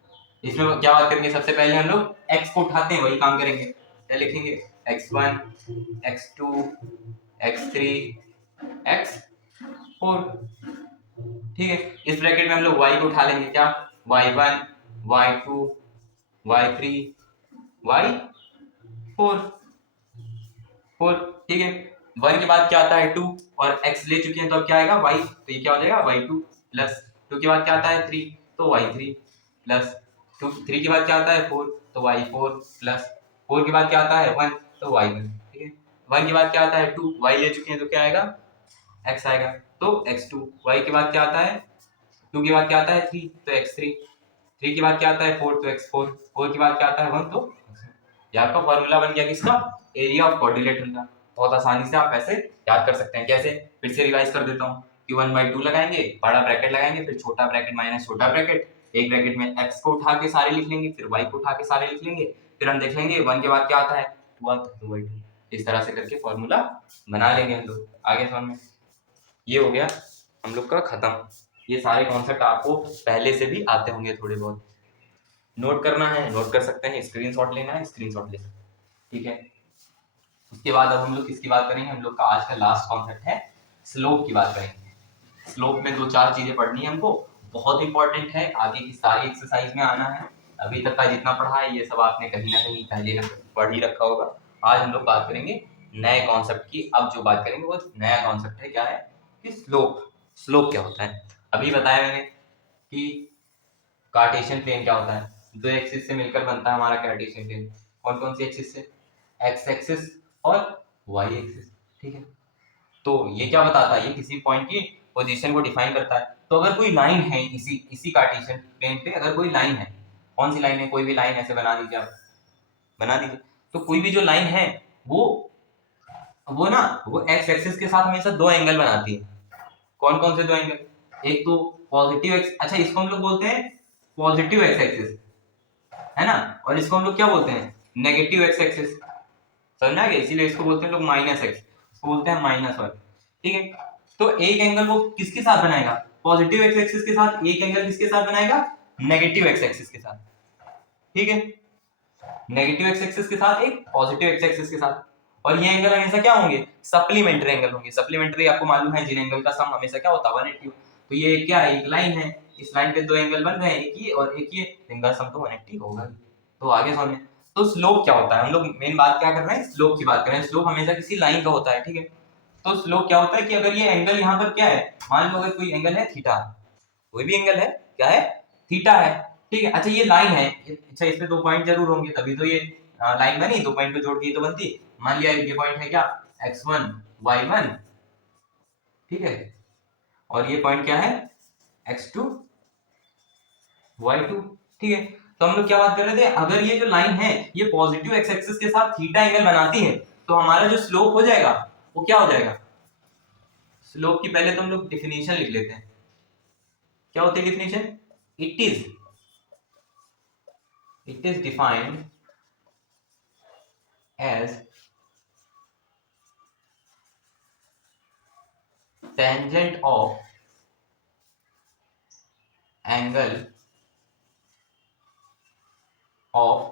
इसमें क्या बात करेंगे? सबसे पहले हम लोग x को उठाते हैं, वही काम करेंगे। क्या लिखेंगे? x1, x2, x3, x4, ठीक है। इस ब्रैकेट में हम लोग y को उठा लेंगे, क्या? y1, y2, y3, y4, 4, ठीक है। 1 के बाद क्या आता है? 2, और x ले चुके हैं तो अब क्या आएगा? y, तो ये क्या हो जाएगा? y2 प्लस 2 के बाद क्या आता है? 3, तो y3 प्लस 2, 3 के बाद क्या आता है? 4, तो y4 प्लस 4 के बाद क्या आता है? 1, तो y1, ठीक है। 1 के बाद क्या आता है? 2, y ले चुके हैं तो क्या आएगा? x आएगा, तो x2। y के बाद क्या आता है? 2 के बाद क्या आता है? 3, तो x3। 3 के बाद क्या आता है? 4, तो x4। 4 के बाद क्या आता है? 1, तो ये आपका फॉर्मूला बन गया किसका? एरिया ऑफ क्वाड्रिलेटरल का। बहुत आसानी से आप ऐसे याद कर सकते हैं। कैसे? फिर से रिवाइज कर देता हूँ कि 1/2 लगाएंगे, बड़ा ब्रैकेट लगाएंगे, फिर छोटा ब्रैकेट माइनस छोटा ब्रैकेट, एक ब्रैकेट में x को उठा के सारे लिख लेंगे, फिर y को उठा के सारे लिख लेंगे, फिर हम देख लेंगे 1 के बाद क्या आता है? 2 आता है, तो 2/2। इस तरह से करके फॉर्मूला बना लेंगे हम लोग। आगे समझ में? ये हो गया हम लोग का खत्म। ये सारे कॉन्सेप्ट आपको पहले से भी आते होंगे थोड़े बहुत। नोट करना है, नोट कर सकते हैं, स्क्रीनशॉट लेना है, स्क्रीनशॉट ले सकते हैं, ठीक है। उसके बाद अब हम लोग किसकी बात करेंगे? हम लोग का आज का लास्ट कॉन्सेप्ट है स्लोप की बात करेंगे। स्लोप में 2-4 चीजें पढ़नी है हमको, बहुत इंपॉर्टेंट है, आगे की सारी एक्सरसाइज में आना है। अभी तक का जितना पढ़ा है ये सब आपने कहीं ना कहीं पहले पढ़ ही रखा होगा। आज हम लोग बात करेंगे नए कॉन्सेप्ट की। अब जो बात करेंगे वो नया कॉन्सेप्ट है, क्या है? कि स्लोप। स्लोप क्या होता है? अभी बताया मैंने कि कार्टेशियन प्लेन क्या होता है? दो एक्सिस से मिलकर बनता है हमारा कार्टेशियन प्लेन। कौन कौन सी एक्सिस से? एक्स एक्सिस और वाई एक्सिस, ठीक है। तो ये क्या बताता है? ये किसी पॉइंट की पोजीशन को डिफाइन करता है। तो अगर कोई लाइन है इसी इसी कार्टेशियन प्लेन पे, अगर कोई लाइन है, कौन सी लाइन है? कोई भी लाइन ऐसे बना दीजिए आप, बना दीजिए। तो कोई भी जो लाइन है वो ना वो एक्स एक्सिस के साथ हमेशा दो एंगल बनाती है। कौन कौन से दो एंगल? एक तो पॉजिटिव एक्स, अच्छा इसको हम लोग बोलते हैं पॉजिटिव एक्स एक्सिस, है ना। और इसको हम लोग क्या बोलते हैं? Negative x axis. समझ आ गया? इसीलिए इसको बोलते हैं लोग माइनस एक्स, इसको बोलते हैं माइनस वन, ठीक है। तो एक एंगल वो किसके साथ बनाएगा? पॉजिटिव एक्स एक्सिस के साथ। एक एंगल किसके साथ बनाएगा? नेगेटिव एक्स एक्सिस के साथ, ठीक है। नेगेटिव एक्स एक्सिस के साथ, एक पॉजिटिव एक्स एक्सिस के साथ। और ये एंगल हमेशा क्या होंगे? सप्लीमेंट्री एंगल होंगे। सप्लीमेंट्री आपको मालूम है, जिन एंगल का सम हमेशा क्या होता है? 180। तो ये क्या है? एक लाइन है, इस लाइन पे दो एंगल बन रहे हैं, एक ये और एक ये, इनका सम तो 180 होगा ही। तो आगे समझ। तो स्लोप क्या होता है? हम लोग मेन बात क्या कर रहे हैं? स्लोप की बात कर रहे हैं। स्लोप हमेशा किसी लाइन का होता है, ठीक है। तो स्लोप क्या होता है कि अगर ये एंगल यहाँ पर क्या है, मान लो अगर कोई एंगल है थीटा, कोई भी एंगल है, क्या है? थीटा है, ठीक है। अच्छा ये लाइन है, अच्छा इस पे दो पॉइंट जरूर होंगे तभी तो ये लाइन बनी, दो पॉइंट को जोड़ के तो बनती। मान लिया ये पॉइंट है क्या? x1 y1, ठीक है, और ये पॉइंट क्या है? x2 y2, ठीक है। तो हम लोग क्या बात कर रहे थे? अगर ये जो लाइन है ये पॉजिटिव एक्स एक्सिस के साथ थीटा एंगल बनाती है, तो हमारा जो स्लोप हो जाएगा वो क्या हो जाएगा? स्लोप की पहले तो हम लोग डिफिनेशन लिख लेते हैं। क्या होती है definition? It is defined as tangent of angle of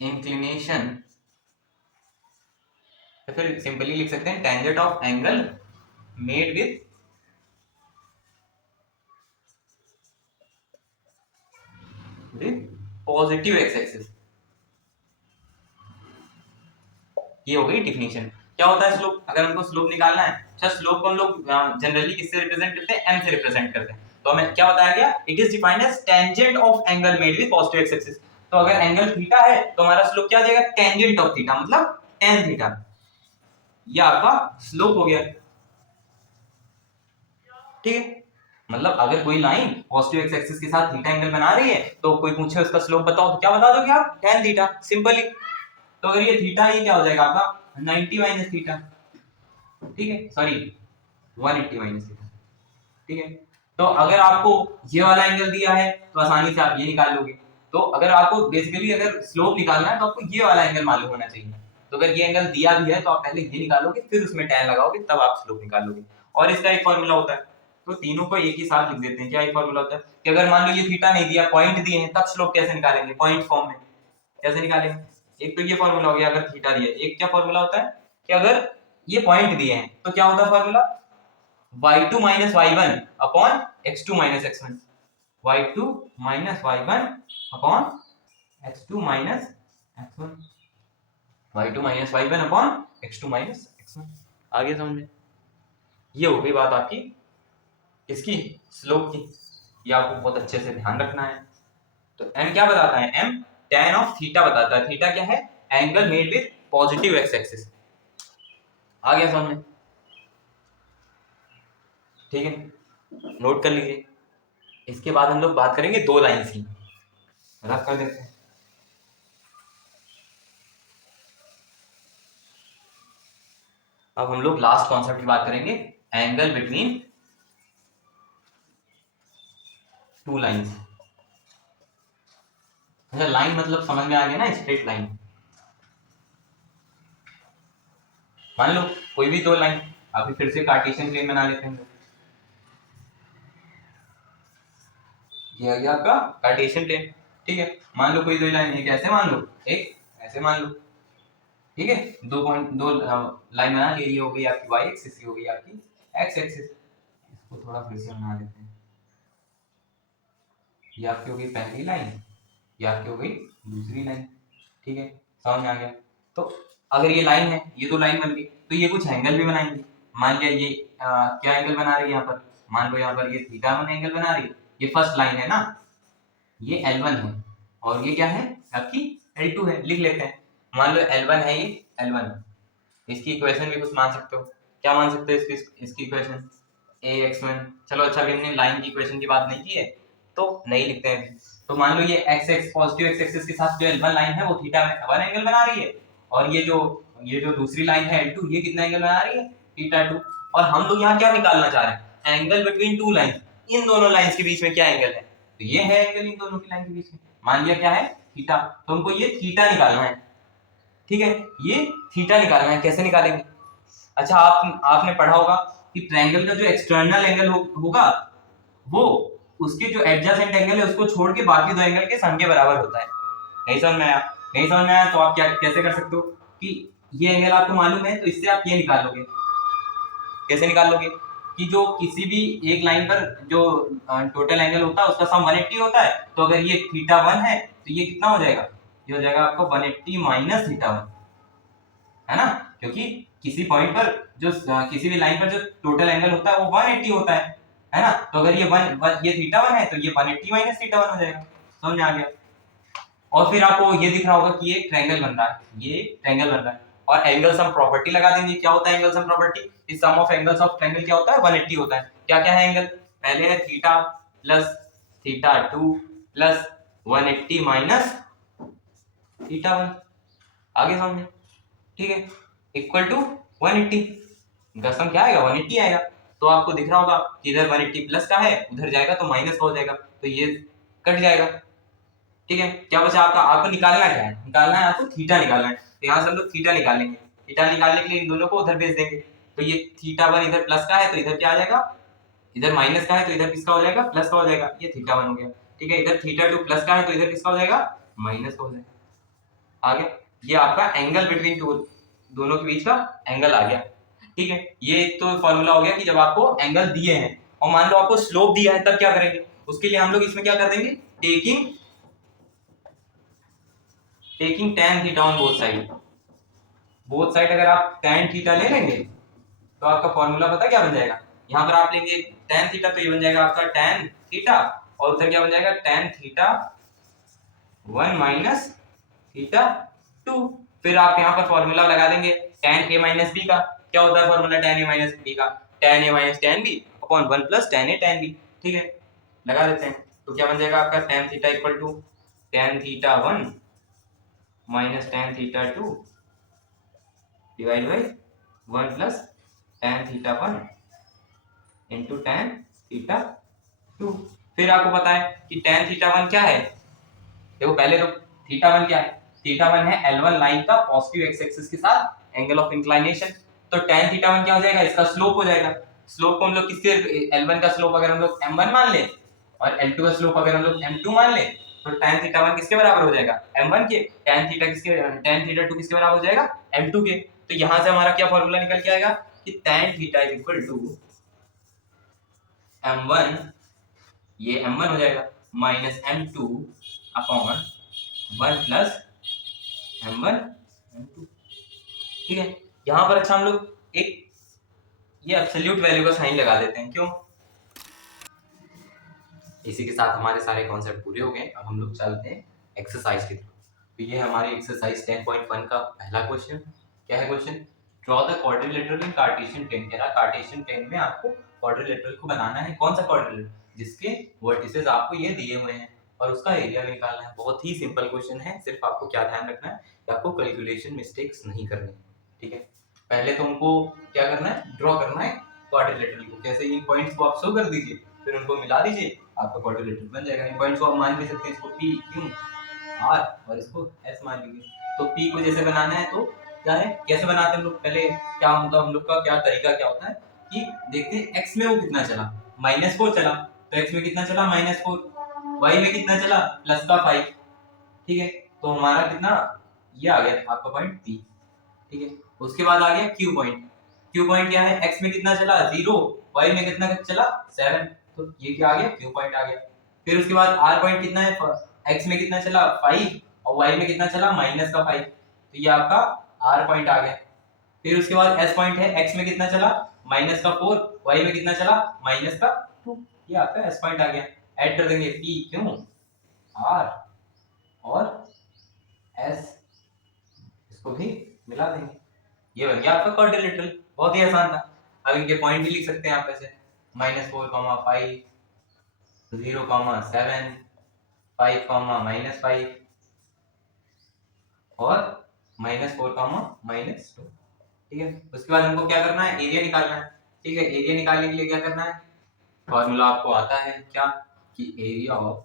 inclination, तो फिर सिंपली लिख सकते हैं tangent of angle made with positive x axis। ये हो गई डिफिनेशन। क्या होता है स्लोप? अगर हमको स्लोप निकालना है, अच्छा स्लोप को हम लोग जनरली किससे रिप्रेजेंट करते हैं? m से रिप्रेजेंट करते हैं। तो हमें क्या बताया गया? It is defined as tangent of angle made with positive x axis. तो अगर एंगल थीटा है तो हमारा स्लोप क्या आ जाएगा? टेंजेंट ऑफ थीटा, मतलब tan थीटा। ये आपका स्लोप हो गया। ठीक है, मतलब अगर कोई लाइन पॉजिटिव एक्स एक्सिस के साथ थीटा एंगल बना रही है तो कोई पूछे उसका स्लोप बताओ तो क्या बता दोगे आप, tan थीटा, सिंपली। तो अगर ये थीटा, ये क्या हो जाएगा आपका 90 माइनस थीटा, ठीक है, सॉरी 180 माइनस थीटा, ठीक है। तो अगर आपको ये वाला एंगल दिया है तो आसानी से आप ये निकाल लोगे। तो अगर आपको बेसिकली अगर स्लोप निकालना है तो आपको ये वाला एंगल मालूम होना चाहिए। तो अगर ये एंगल दिया भी है तो आप पहले ये निकालोगे, फिर उसमें tan लगाओगे, तब आप स्लोप निकालोगे। और इसका एक फॉर्मूला होता है, तो तीनों को एक ही साथ लिख देते हैं। क्या एक फॉर्मूला होता है कि अगर मान लो ये थीटा नहीं दिया, पॉइंट दिए हैं, तब स्लोप कैसे निकालेंगे, पॉइंट फॉर्म में कैसे निकालेंगे। एक तो ये फॉर्मूला हो गया अगर थीटा दिया। एक क्या फॉर्मूला होता है कि अगर ये पॉइंट दिए हैं तो क्या होता है formula, y2 minus y1 upon x2 minus x1, y2 minus y1 upon x2 minus x1, y2 minus y1 upon x2 minus x1। आगे समझे, ये हो गई बात आपकी इसकी स्लोप की, ये आपको बहुत अच्छे से ध्यान रखना है। तो m क्या बताता है, m tan ऑफ थीटा बताता है। थीटा क्या है, angle made with positive x axis. आ गया समझ में, ठीक है, नोट कर लीजिए। इसके बाद हम लोग बात करेंगे दो लाइंस की, रफ कर देते हैं। अब हम लोग लास्ट कॉन्सेप्ट की बात करेंगे, एंगल बिटवीन टू लाइंस। अच्छा, लाइन मतलब समझ में आ गया ना, स्ट्रेट लाइन। मान लो कोई भी दो लाइन, अभी फिर से कार्टेशियन प्लेन बना लेते हैं। ये आ गया आपका कार्टेशियन प्लेन, ठीक है। मान लो कोई दो लाइन, एक ऐसे मान लो, एक ऐसे मान लो, ठीक है। दो पॉइंट, दो लाइन बना ली, ये हो गई आपकी वाई एक्सिस, ये हो गई आपकी एक्स एक्सिस। इसको थोड़ा फिर से बना देते हैं। ये आपकी हो गई पहली लाइन, ये आपकी हो गई दूसरी लाइन, ठीक है, समझ में आ गया। तो अगर ये लाइन है, ये दो लाइन बन गई, तो ये कुछ एंगल भी बनाएंगे। मान लिया ये क्या एंगल बना रही है यहाँ पर, मान लो यहाँ पर ये थीटा वन एंगल बना रही है। ये फर्स्ट लाइन है ना, ये L1 है, और ये क्या है आपकी L2 है, लिख लेते हैं। मान लो L1 है, ये L1, इसकी इक्वेशन भी कुछ मान सकते हो। क्या मान सकते हो इसकी इक्वेशन, ax1। चलो अच्छा, अभी हमने लाइन की इक्वेशन की बात नहीं की है तो नहीं लिखते हैं अभी। तो मान लो ये x x positive x axis के साथ जो L1 लाइन है वो थीटा वन एंगल बना रही है, और ये जो दूसरी लाइन है L2, ये कितना एंगल बना रही है, थीटा 2। और हम लोग यहाँ क्या निकालना चाह रहे हैं, एंगल बिटवीन टू लाइन, इन दोनों लाइंस के बीच में क्या एंगल है, तो ये है एंगल इन दोनों की लाइन के बीच में। मान लिया क्या है, थीटा। तो हमको ये थीटा निकालना है, ठीक है, ये थीटा निकालना है। कैसे निकालेंगे, अच्छा आपने पढ़ा होगा कि ट्रायंगल का जो एक्सटर्नल एंगल होगा वो उसके जो एडजेसेंट एंगल है उसको छोड़ के बाकी दो एंगल के सम के बराबर होता है। नहीं समझ में आया, नहीं समझ में आया तो आप क्या कैसे कर सकते हो कि ये एंगल आपको मालूम है तो इससे आप ये निकाल लोगे। कैसे निकाल लोगे कि जो किसी भी एक लाइन पर जो टोटल एंगल होता है उसका सम 180 होता है, तो अगर ये थीटा 1 है तो ये कितना हो जाएगा, ये हो जाएगा आपको 180 माइनस थीटा 1, है ना, क्योंकि किसी पॉइंट पर जो किसी भी लाइन पर जो टोटल एंगल होता है वो 180 होता है ना। तो अगर ये थीटा 1 है तो ये 180 माइनस थीटा 1 हो जाएगा। समझ में आ गया। और फिर आपको ये दिख रहा होगा कि ये ट्रायंगल बन रहा है, ये ट्रायंगल बन रहा है, और एंगल सम प्रॉपर्टी लगा देंगे। क्या होता है एंगल सम प्रॉपर्टी, इस सम ऑफ एंगल्स ऑफ ट्रायंगल क्या होता है, 180 होता है। क्या क्या है एंगल, पहले है theta plus theta 2 plus 180 minus theta 1, आगे समझे, ठीक है, इक्वल टू 180। इनका सम क्या आएगा, 180 आएगा। तो आपको दिख रहा होगा कि इधर 180 प्लस का है, उधर जाएगा तो माइनस का हो जाएगा, तो ये कट जाएगा, ठीक है। क्या बचा आपका, आपको निकालना क्या है, निकालना है आपको थीटा निकालना है। तो यहाँ से हम लोग थीटा निकालेंगे, थीटा निकालने के लिए इन दोनों को उधर भेज देंगे। तो ये थीटा 1 इधर प्लस का है तो इधर क्या आ जाएगा, इधर माइनस का है तो इधर किसका हो जाएगा, प्लस का हो जाएगा, ये थीटा 1 हो गया, ठीक है। इधर थीटा 2 प्लस का है तो इधर किसका हो जाएगा, माइनस का हो जाएगा। आगे ये आपका एंगल बिटवीन टू, दोनों के बीच का एंगल आ गया, ठीक है। ये तो फॉर्मूला हो गया कि जब आपको एंगल दिए हैं और मान लो आपको स्लोप दिया है तब क्या करेंगे, उसके लिए हम लोग इसमें क्या कर देंगे, taking tan theta on both side. Both side अगर आप tan थीटा ले लेंगे तो आपका फॉर्मूला पता क्या बन जाएगा, यहाँ पर आप लेंगे tan थीटा तो ये बन जाएगा आपका tan थीटा, और उधर क्या बन जाएगा tan थीटा 1 माइनस थीटा 2। फिर आप यहाँ पर फॉर्मूला लगा देंगे tan a माइनस बी का। क्या होता है formula tan a minus b का, tan a minus tan b upon 1 plus tan a tan b। ठीक है, लगा देते हैं। तो क्या बन जाएगा आपका tan theta equal to tan theta 1 minus tan theta 2 divide by 1 plus tan theta 1 into tan theta 2। फिर आपको पता है कि tan थीटा 1 क्या है, देखो पहले तो थीटा 1 क्या है, थीटा 1 है L1 लाइन का पॉजिटिव एक्स एक्सिस के साथ एंगल ऑफ इंक्लिनेशन। तो tan थीटा 1 क्या हो जाएगा, इसका स्लोप हो जाएगा। स्लोप को हम लोग किसके, L1 का स्लोप अगर हम लोग m1 मान लें और L2 का स्लोप अगर हम लोग m2 मान लें तो tan थीटा 1 किसके बराबर हो जाएगा, m1 के। tan थीटा 2 किसके बराबर हो जाएगा, m2 के। तो यहां से हमारा क्या फॉर्मूला निकल के आएगा कि tan theta is equal to m1, ये m1 हो जाएगा, minus m2 upon 1 plus m1 m2। ठीक है, यहां पर अच्छा हम लोग एक ये एब्सोल्यूट वैल्यू का साइन लगा देते हैं, क्यों। इसी के साथ हमारे सारे कॉन्सेप्ट पूरे हो गए। अब हम लोग चलते हैं एक्सरसाइज की तरफ। तो ये हमारी एक्सरसाइज 10.1 का पहला क्वेश्चन। क्या है question, draw the quadrilateral in Cartesian plane. कह रहा कार्टेशियन प्लेन में आपको क्वाड्रिलेटरल को बनाना है। कौन सा क्वाड्रिलेटरल, जिसके वर्टिसेस आपको ये दिए हुए हैं और उसका एरिया निकालना है। बहुत ही सिंपल क्वेश्चन है, सिर्फ आपको क्या ध्यान रखना है कि आपको कैलकुलेशन मिस्टेक्स नहीं करनी। ठीक है, पहले तो उनको क्या करना है, ड्रॉ करना है क्वाड्रिलेटरल को। कैसे, इन पॉइंट्स को आप शो कर दीजिए, फिर उनको मिला दीजिए, आपका क्वाड्रिलेटरल बन जाएगा। इन पॉइंट्स को आप मान भी सकते हैं, इसको P Q R और इसको S मान लीजिए। तो P को जैसे बनाना है तो क्या है, कैसे बनाते हैं हम लोग, पहले क्या होता है हम लोग का क्या तरीका क्या होता है कि देखते हैं x में वो कितना चला, -4 चला, तो x में कितना चला -4, y में कितना चला +5। ठीक है, तो हमारा कितना ये आ गया आपका पॉइंट P। ठीक है, उसके बाद आ गया Q पॉइंट। Q पॉइंट क्या है, x में कितना चला 0, y में कितना चला 7, तो ये क्या आ गया Q पॉइंट आ गया। फिर उसके बाद R पॉइंट कितना है, x में कितना चला 5 और y में कितना चला -5, तो ये आपका R पॉइंट आ गया। फिर उसके बाद S पॉइंट है, x में कितना चला -4, y में कितना चला -2, ये आपका S पॉइंट आ गया। ऐड कर देंगे P Q R और S, इसको भी मिला देंगे, ये बन गया आपका क्वाड्रिलेटरल। बहुत ही आसान था। अब इनके पॉइंट भी लिख सकते हैं आप ऐसे, -4, 5, 0, 7, 5, -5 और -4, -2। ठीक है, उसके बाद हमको क्या करना है, एरिया निकालना है। ठीक है, एरिया निकालने के लिए क्या करना है, फॉर्मूला आपको आता है क्या, कि area of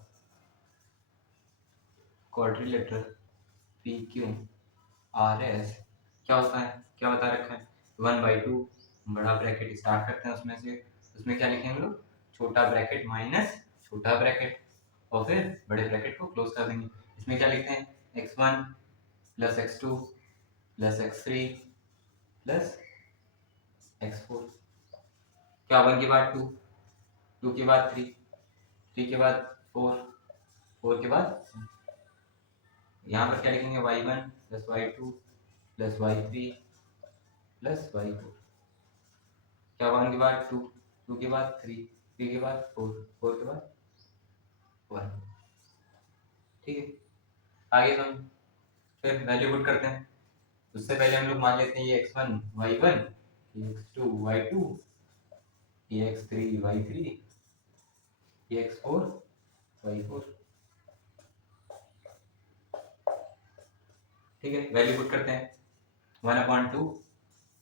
quadrilateral P Q R S क्या होता है, क्या बता रखा है 1/2, बड़ा ब्रैकेट स्टार्ट करते हैं उसमें से, उसमें क्या लिखेंगे हम लोग, छोटा ब्रैकेट माइनस छोटा ब्रैकेट और फिर बड़े ब्रैकेट को क्लोज कर देंगे। इसमें क्या लिखते हैं, x1 plus x2 plus x3 plus x4। क्या 1 के बाद 2, 2 के बाद 3, 3 के बाद 4, 4 के बाद यहाँ पर क्या लिखेंगे y1 plus y2 plus y3 plus y4। क्या 1 के बाद 2, 2 के बाद 3, 3 के बाद 4, 4 के बाद 1। ठीक है, आगे हम फिर वैल्यू पुट करते हैं। उससे पहले हम लोग मान लेते हैं ये x1 y1, ये x2 y2, ये x3 y3, ये x4 y4। ठीक है, वैल्यू पुट करते हैं। 1/2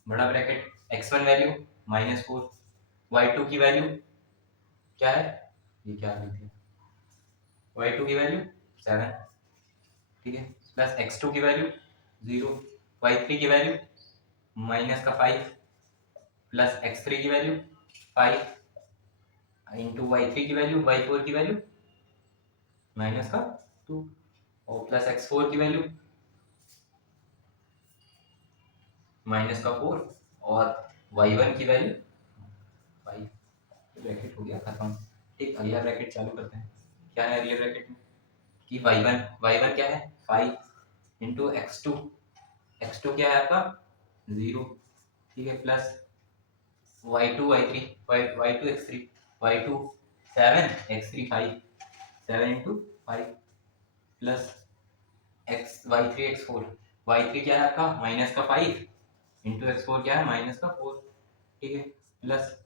बड़ा ब्रैकेट x1 वैल्यू -4, y2 की वैल्यू क्या है, ये क्या लिखते हैं, y2 की वैल्यू 7। ठीक है, प्लस x2 की वैल्यू 0, y3 की वैल्यू -5 प्लस x3 की वैल्यू 5 इंटू y3 की वैल्यू y4 की वैल्यू -2 और प्लस x4 की वैल्यू -4 और y1 की वैल्यू 5। ब्रैकेट हो गया खत्म। ठीक, अगला ब्रैकेट चालू करते हैं। क्या है अगले ब्रैकेट में, कि y1 क्या है 5 इंटू x2 क्या है आपका 0। ठीक है, plus y2 y3 y2 x3 y2 7 x3 5, 7 into 5 plus y3 x4, y3 क्या है आपका -5 इंटू x4 क्या है -4। ठीक है, प्लस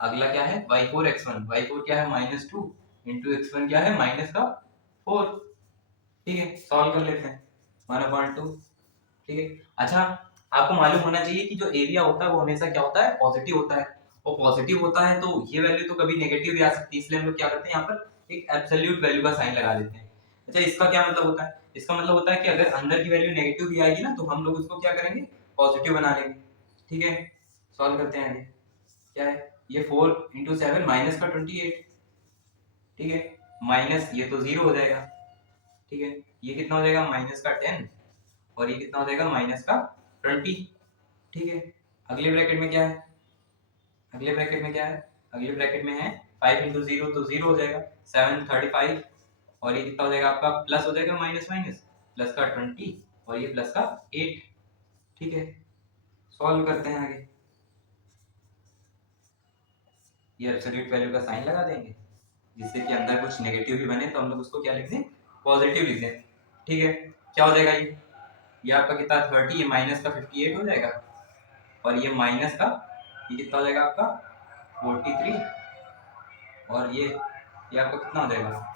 अगला क्या है y4 क्या है -2 इंटू x1 क्या है -4। ठीक है, सॉल्व कर लेते हैं 1/2। ठीक है, अच्छा आपको मालूम होना चाहिए कि जो एरिया होता है वो हमेशा क्या होता है, पॉजिटिव होता है। और पॉजिटिव होता है तो ये वैल्यू तो कभी नेगेटिव भी आ सकती है, इसलिए हम लोग क्या करते हैं यहाँ पर एक एब्सोल्यूट वैल्यू का साइन लगा देते हैं। अच्छा इसका क्या मतलब होता है, इसका मतलब होता है कि अगर अंदर की वैल्यू नेगेटिव भी आएगी ना तो हम लोग उसको क्या करेंगे, पॉजिटिव बना लेंगे। ठीक है, सॉल्व करते हैं आगे। क्या है ये 4 × 7 माइनस का 28। ठीक है, माइनस ये तो जीरो हो जाएगा। ठीक है, ये कितना हो जाएगा माइनस का 10 और ये कितना हो जाएगा माइनस का 20। ठीक है, अगले ब्रैकेट में क्या है, अगले ब्रैकेट में क्या है, अगले ब्रैकेट में है 5 × 0 तो 0 हो जाएगा 7 35 और ये कितना हो जाएगा आपका प्लस हो जाएगा माइनस माइनस प्लस का 20 और ये प्लस का 8। ठीक है, सॉल्व करते हैं आगे। ये एब्सोल्यूट वैल्यू का साइन लगा देंगे जिससे कि अंदर कुछ नेगेटिव भी बने तो हम लोग उसको क्या लिख दें, पॉजिटिव लिख दें। ठीक है, क्या हो जाएगा ये आपका कितना 30, ये माइनस का 58 हो जाएगा और ये माइनस का ये कितना हो जाएगा आपका 43 और ये आपका कितना हो जाएगा,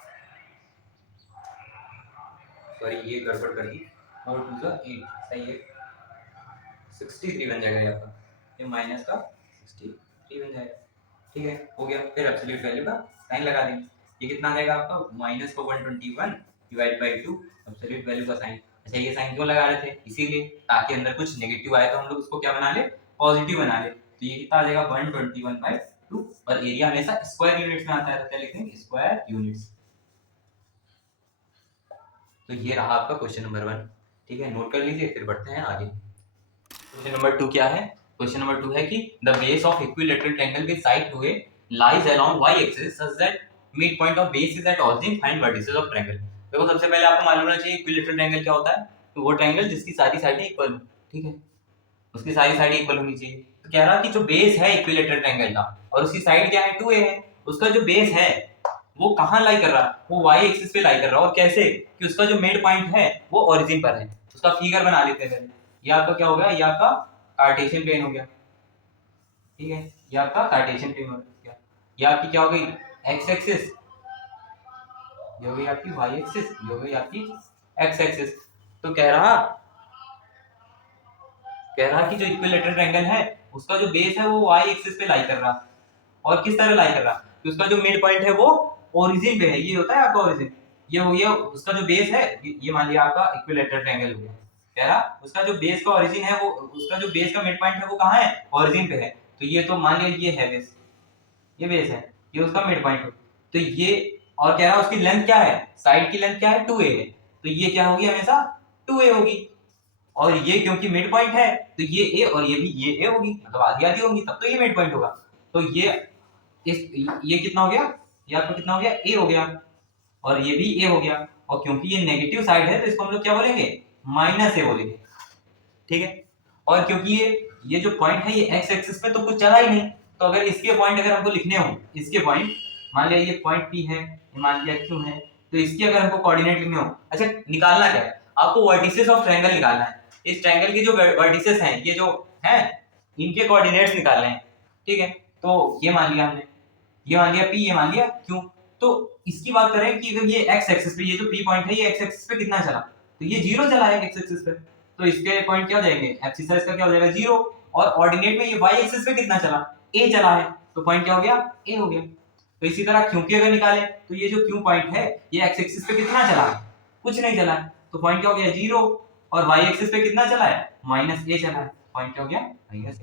सॉरी ये गड़बड़ कर दी, 4 2 जा 8 सही है 63 बन जाएगा ये आपका, ये माइनस का 63 बन जाएगा। ठीक है, हो गया। फिर एब्सोल्यूट वैल्यू का साइन लगा देंगे, ये कितना आ जाएगा आपका माइनस का 121 डिवाइड बाई 2 एब्सोल्यूट वैल्यू का साइन। अच्छा ये साइन क्यों लगा रहे थे, इसीलिए ताकि अंदर कुछ नेगेटिव आए तो हम लोग उसको क्या बना ले, पॉजिटिव बना ले। तो ये कितना आ जाएगा 121/2 और एरिया हमेशा स्क्वायर यूनिट्स में आता है तो क्या लिखेंगे स्क्वायर यूनिट्स। तो ये रहा आपका क्वेश्चन नंबर 1। ठीक है, नोट कर लीजिए, फिर बढ़ते हैं आगे। क्वेश्चन नंबर 2 क्या है, क्वेश्चन नंबर 2 है कि the base of equilateral triangle with side 2a lies along y axis such that midpoint of base is at origin, find vertices of triangle। देखो सबसे पहले आपको मालूम होना चाहिए इक्विलैटरल ट्रायंगल क्या होता है, तो वो ट्रायंगल जिसकी सारी साइडें इक्वल हो। ठीक है, उसकी सारी साइडें इक्वल होनी चाहिए। तो कह रहा कि जो बेस है इक्विलैटरल ट्रायंगल का और उसकी साइड क्या है 2a है, उसका जो बेस है वो कहां लाई कर रहा है, वो y एक्सिस पे लाई कर रहा है। और कैसे कि उसका जो मिड पॉइंट है वो ओरिजिन पर है। उसका फिगर बना लेते हैं पहले। ये आपका क्या हो गया, ये आपका कार्टेशियन प्लेन हो गया। ठीक है, ये आपका कार्टेशियन प्लेन हो गया। ये आपकी क्या हो गई x एक्सिस, ये हो गई आपकी y एक्सिस, ये हो गई आपकी x एक्सिस। तो कह रहा कि जो इक्विलैटरल ट्रायंगल है उसका जो बेस है वो y एक्सिस पे लाई कर रहा। और किस तरह लाई कर रहा, कि उसका जो मिड पॉइंट है वो ओरिजिन पे है, ये होता है आपका ओरिजिन। ये हो गया उसका जो बेस है, ये मान लिया आपका इक्विलैटरल ट्रायंगल हो गया। कह रहा उसका जो बेस का ओरिजिन है वो, उसका जो बेस का मिड पॉइंट है वो कहां है, ओरिजिन पे है। तो ये तो मान लिया ये है बेस, ये बेस है, ये उसका मिड पॉइंट हो। तो ये और कह रहा उसकी लेंथ क्या है, साइड की लेंथ क्या है 2a है, तो ये क्या होगी हमेशा 2a होगी। और ये क्योंकि मिड पॉइंट है तो ये a और ये भी ये a होगी, मतलब आधी आधी होंगी, तब तो ये मिड पॉइंट होगा। तो ये ये कितना हो गया, ये आपका कितना हो गया a हो गया और ये भी a हो गया। और क्योंकि ये नेगेटिव साइड है तो इसको हम लोग क्या बोलेंगे, -a बोलेंगे। ठीक है, और क्योंकि ये जो पॉइंट है ये x एक्सिस पे तो कुछ चला ही नहीं, तो अगर इसके पॉइंट अगर हमको लिखने हो, इसके पॉइंट मान लिया ये पॉइंट P है, ये मान लिया Q है, तो इसके अगर हमको कोऑर्डिनेट लिखने हो, अच्छा निकालना क्या है आपको, वर्टिसेस ऑफ ट्रायंगल निकालना है। इस ट्रायंगल के जो वर्टिसेस हैं ये जो हैं इनके कोऑर्डिनेट्स निकालने हैं। ठीक है, तो ये मान लिया हमने, ये मान लिया P, ये मान लिया Q। तो इसकी बात करें कि अगर ये x एक्सिस पे ये जो P पॉइंट है ये x एक्सिस पे कितना चला, तो ये 0 चला है x एक्सिस पे, तो इसके पॉइंट क्या हो जाएंगे, एब्सिस का क्या हो जाएगा 0। और ऑर्डिनेट में ये y एक्सिस पे कितना चला, a चला है, तो पॉइंट क्या हो गया a हो गया। तो इसी तरह Q की अगर निकालें तो ये जो Q पॉइंट है ये x एक्सिस पे कितना चला है, कुछ नहीं चला है, तो पॉइंट क्या हो गया 0। और y एक्सिस पे कितना चला है -a चला है, पॉइंट क्या हो गया -a।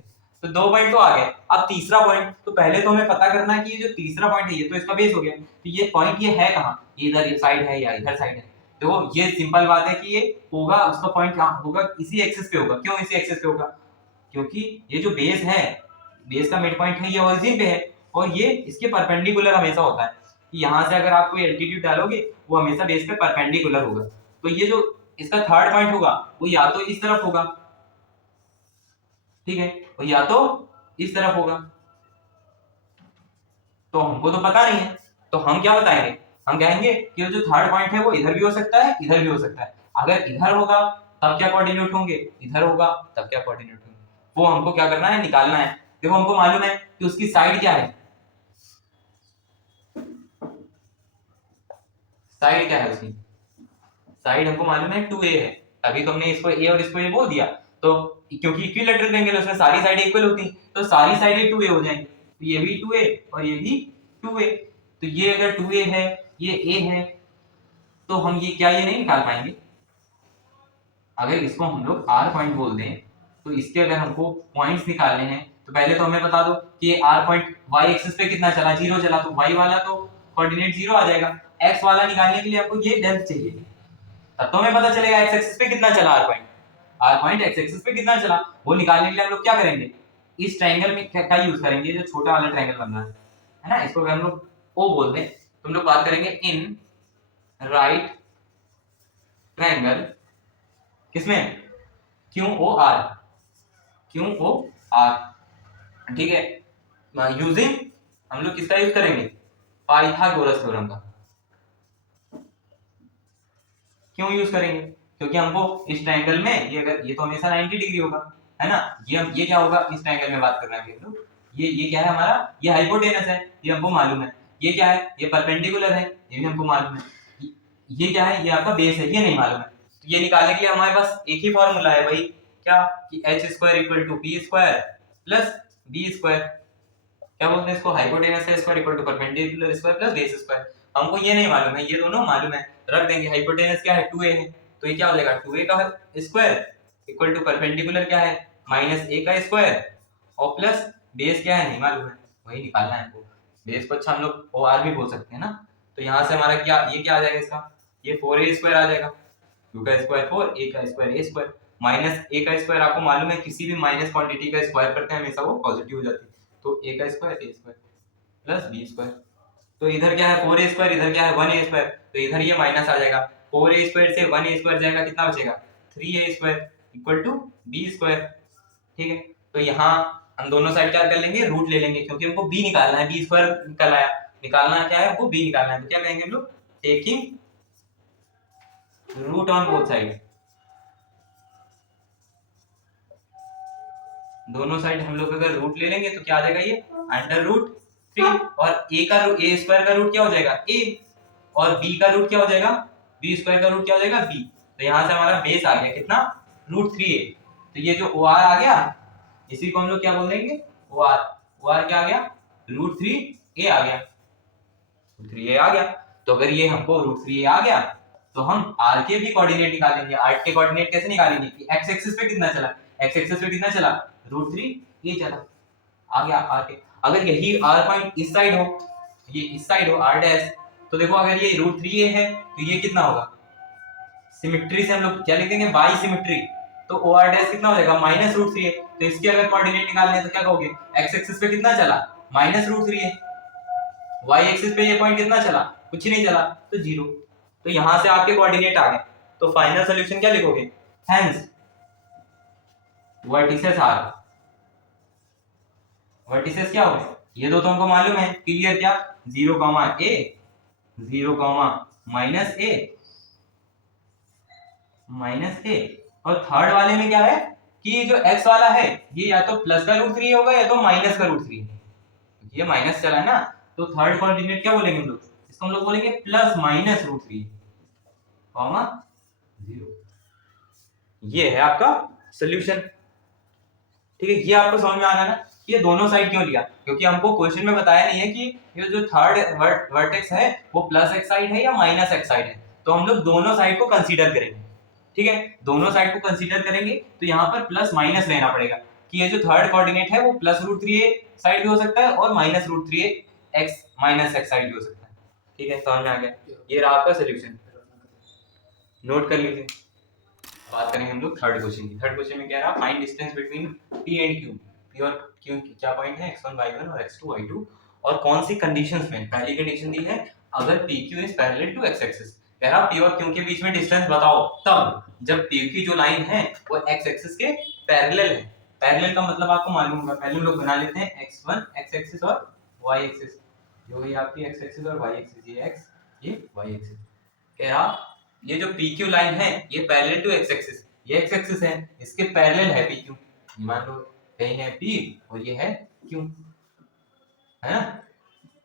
तो 2 पॉइंट तो आ गए। अब तीसरा पॉइंट, तो पहले तो हमें पता करना है कि ये जो तीसरा पॉइंट है ये तो इसका बेस हो गया, तो ये पॉइंट ये है कहां, ये इधर ये साइड है या इधर साइड है। देखो ये सिंपल बात है कि ये होगा, उसका पॉइंट कहां होगा, इसी एक्सिस पे होगा। क्यों इसी एक्सिस पे होगा, क्योंकि ये जो बेस है, बेस का मिड पॉइंट है ये ओरिजिन पे है और ये इसके परपेंडिकुलर हमेशा होता है। यहां से अगर आप कोई एल्टीट्यूड डालोगे वो हमेशा बेस पे परपेंडिकुलर होगा। तो ये जो इसका थर्ड पॉइंट होगा वो या तो इस तरफ होगा, ठीक है, और या तो इस तरफ होगा। तो हमको तो पता नहीं है, तो हम क्या बताएंगे, हम कहेंगे कि जो थर्ड पॉइंट है वो इधर भी हो सकता है इधर भी हो सकता है। अगर इधर होगा तब क्या कोऑर्डिनेट होंगे, इधर होगा तब क्या कोऑर्डिनेट होंगे, वो हमको क्या करना है निकालना है। देखो हमको मालूम है कि उसकी साइड क्या है, साइड क्या है उसकी, साइड हमको मालूम है 2a है, अभी तो हमने इसको a और इसको a बोल दिया, तो क्योंकि इक्विलैटरल ट्रायंगल उसमें सारी साइड इक्वल होती हैं, तो सारी साइडें 2a हो जाएंगी, तो ये भी 2a और ये भी 2a, तो ये अगर 2a है ये a है, तो हम ये क्या ये नहीं निकाल पाएंगे, अगर इसको हम लोग r पॉइंट बोल दें, तो इसके अगर हमको पॉइंट्स निकालने हैं तो पहले तो हमें बता दो कि ये r पॉइंट y एक्सिस पे कितना चला, 0 चला, तो y वाला तो कोऑर्डिनेट 0 आ जाएगा, x वाला निकालने के लिए आपको ये डेप्थ चाहिए, तब तो हमें पता चलेगा x एक्सिस पे कितना चला r पॉइंट x एक्सिस पे कितना चला, वो निकालने के लिए हम लोग क्या करेंगे, इस ट्रायंगल में क्या यूज करेंगे, जो छोटा वाला ट्रायंगल बन रहा है ना, इसको अगर हम लोग o बोल दें तो हम लोग बात करेंगे इन राइट ट्रायंगल, किसमें, Q O R, Q O R, ठीक है, यूजिंग हम लोग किसका यूज करेंगे, पाइथागोरस थ्योरम का, क्यों यूज करेंगे, क्योंकि हमको इस ट्रायंगल में ये अगर ये तो हमेशा 90 डिग्री होगा, है ना, ये क्या होगा इस ट्रायंगल में बात करना है हम लोग, ये क्या है हमारा, ये हाइपोटेनस है, ये हमको मालूम है, ये क्या है, ये परपेंडिकुलर है, ये भी हमको मालूम है, ये क्या है, ये आपका बेस है, ये नहीं मालूम है, तो ये निकालने के लिए हमारे पास एक ही फॉर्मूला है भाई, क्या कि h square equal to b square plus b square, क्या बोलते हैं इसको, हाइपोटेनस है square equal to perpendicular square plus base square, हमको ये नहीं मालूम है, ये दोनों मालूम है, रख देंगे, हाइपोटेनस क्या है 2a है, तो ये क्या हो जाएगा 2a का स्क्वायर इक्वल टू परपेंडिकुलर क्या है माइनस a का स्क्वायर और प्लस बेस क्या है नहीं मालूम है, वही निकालना है हमको, बेस को अच्छा हम लोग और भी बोल सकते हैं ना, तो यहाँ से हमारा क्या ये क्या आ जाएगा इसका, ये 4a स्क्वायर आ जाएगा, 2 का स्क्वायर 4, a का square a square, minus a का स्क्वायर आपको मालूम है किसी भी माइनस क्वांटिटी का स्क्वायर करते हैं हमेशा वो पॉजिटिव हो जाती है, तो a का square a square plus b square, तो इधर क्या है 4a स्क्वायर, इधर क्या है 1a स्क्वायर, तो इधर ये माइनस आ जाएगा, 4a स्क्वायर से 1a स्क्वायर जाएगा, कितना बचेगा 3a square equal to b square, ठीक है, तो यहाँ हम दोनों साइड क्या कर लेंगे, रूट ले लेंगे, क्योंकि हमको b निकालना है, b स्क्वायर निकल आया, निकालना क्या है हमको b निकालना है, तो क्या कहेंगे हम लोग, taking root on both side, दोनों साइड हम लोग अगर रूट ले लेंगे तो क्या आ जाएगा ये अंडर रूट 3, और a स्क्वायर का रूट क्या हो जाएगा a, और b का रूट क्या हो जाएगा, b स्क्वायर का रूट क्या हो जाएगा b, तो यहाँ से हमारा बेस आ गया कितना रूट 3a, तो ये जो OR आ गया इसी को हम लोग क्या बोल देंगे OR, OR क्या आ गया रूट 3a आ गया, रूट 3a आ गया, तो अगर ये हमको रूट 3a आ गया तो हम r के भी कोऑर्डिनेट निकालेंगे, r के कोऑर्डिनेट कैसे निकालेंगे कि x एक्सिस पे कितना चला, x एक्सिस पे कितना चला रूट 3a चला, आ गया r के, अगर यही r पॉइंट इस साइड हो, ये इस साइड हो r डैश, तो देखो अगर ये रूट 3a है तो ये कितना होगा, सिमेट्री से हम लोग क्या लिख देंगे बाई सिमेट्री, तो OR डैश कितना हो जाएगा माइनस रूट 3a, तो इसके अगर कोऑर्डिनेट निकालने हैं तो क्या कहोगे x एक्सिस पे कितना चला minus root 3a, y axis पे ये पॉइंट कितना चला कुछ ही नहीं चला तो 0, तो यहां से आपके कोऑर्डिनेट आ गए, तो फाइनल सॉल्यूशन क्या लिखोगे, हेंस वर्टिसेस आर, वर्टिसेस क्या हो गए ये दो तो हमको मालूम है क्लियर, क्या 0 a 0 माइनस a, और थर्ड वाले में क्या है कि ये जो x वाला है ये या तो प्लस का रूट 3 होगा या तो माइनस का रूट 3, ये माइनस चला है ना, तो थर्ड कोऑर्डिनेट क्या बोलेंगे हम लोग, इसको हम लोग बोलेंगे प्लस माइनस रूट 3 कॉमा 0, ये है आपका सॉल्यूशन, ठीक है, ये आपको समझ में आ रहा है ना, ये दोनों साइड क्यों लिया, क्योंकि हमको क्वेश्चन में बताया नहीं है कि ये जो थर्ड वर्टेक्स है वो प्लस एक्स साइड है या माइनस एक्स साइड है, तो हम लोग दोनों साइड को कंसीडर करेंगे, ठीक है, दोनों साइड को कंसीडर करेंगे, तो यहाँ पर प्लस माइनस लेना पड़ेगा कि ये जो थर्ड कोऑर्डिनेट है वो प्लस रूट 3a साइड भी हो सकता है और minus root 3a x minus x side भी हो सकता है, ठीक है, समझ में आ गया, ये रहा आपका सॉल्यूशन, नोट कर लीजिए। बात करेंगे हम लोग थर्ड क्वेश्चन की, थर्ड क्वेश्चन में क्या रहा, find distance between p and q, p और q क्या पॉइंट है x1 y1 और x2 y2, और कौन सी कंडीशंस में, पहली कंडीशन दी है अगर pq is parallel to x axis, कह रहा p और q के बीच में डिस्टेंस बताओ तब जब p की जो लाइन है वो x एक्सिस के पैरेलल है, पैरेलल का मतलब आपको मालूम होगा, पहले हम लोग बना लेते हैं x1 x एक्सिस और y एक्सिस, जो ये आपकी x एक्सिस और y एक्सिस, ये x ये y एक्सिस, कह रहा ये जो PQ लाइन है ये पैरेलल टू x एक्सिस, ये x एक्सिस है इसके पैरेलल है PQ, मान लो कहीं है P और ये है Q, है ना,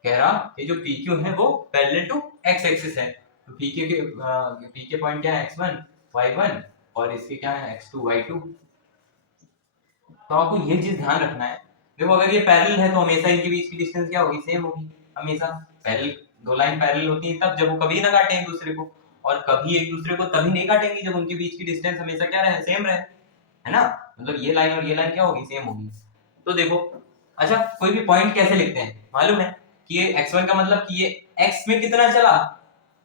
कह रहा ये जो PQ है वो पैरेलल टू x एक्सिस है, तो पी के पॉइंट क्या है x1 y1 और इसके क्या है x2 y2। तो आपको ये चीज ध्यान रखना है। देखो अगर ये पैरेलल है तो हमेशा इनके बीच की डिस्टेंस क्या होगी, सेम होगी। हमेशा पैरेलल, दो लाइन पैरेलल होती है तब जब वो कभी ना काटें एक दूसरे को, और कभी एक दूसरे को तभी नहीं काटेंगे जब उनके बीच की डिस्टेंस हमेशा क्या रहे, सेम रहे, है ना। मतलब ये लाइन और ये लाइन क्या होगी, सेम होगी। तो देखो, अच्छा कोई भी पॉइंट कैसे लिखते हैं मालूम है कि ये x1 का मतलब कि ये x में कितना चला।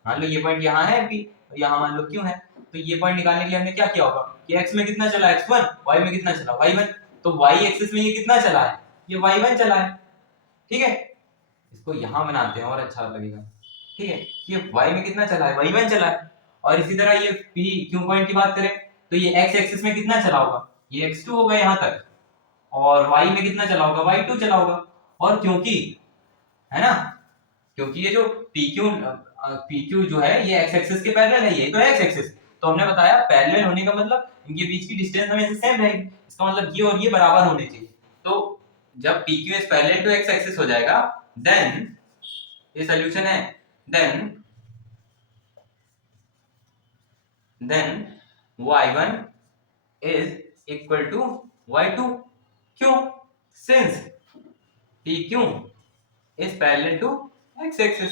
मान लो ये पॉइंट यहाँ है p और यहाँ मान लो q है, तो ये पॉइंट निकालने के लिए हमने क्या किया होगा कि x में कितना चला x1, y में कितना चला y1। तो y एक्सिस में ये कितना चला है, ये y1 चला है, ठीक है। इसको यहाँ बनाते हैं और अच्छा लगेगा, ठीक है। ये y में कितना चला है, y1 चला है। और इसी तरह ये p q पॉइंट की बात करें तो ये x एक्सिस में कितना चला होगा, ये x2 होगा यहाँ तक, और y में कितना चला होगा, y2 चला होगा। और क्योंकि, है ना, क्योंकि ये जो PQ जो है ये x एक्सिस के पैरेलल है, ये तो है x एक्सिस, तो हमने बताया पैरेलल होने का मतलब इनके बीच की डिस्टेंस हमेशा सेम रहेगी। इसका मतलब ये और ये बराबर होने चाहिए। तो जब PQ is parallel to x axis हो जाएगा, देन ये सॉल्यूशन है, then y1 is equal to y2। क्यों, since PQ is parallel to x axis,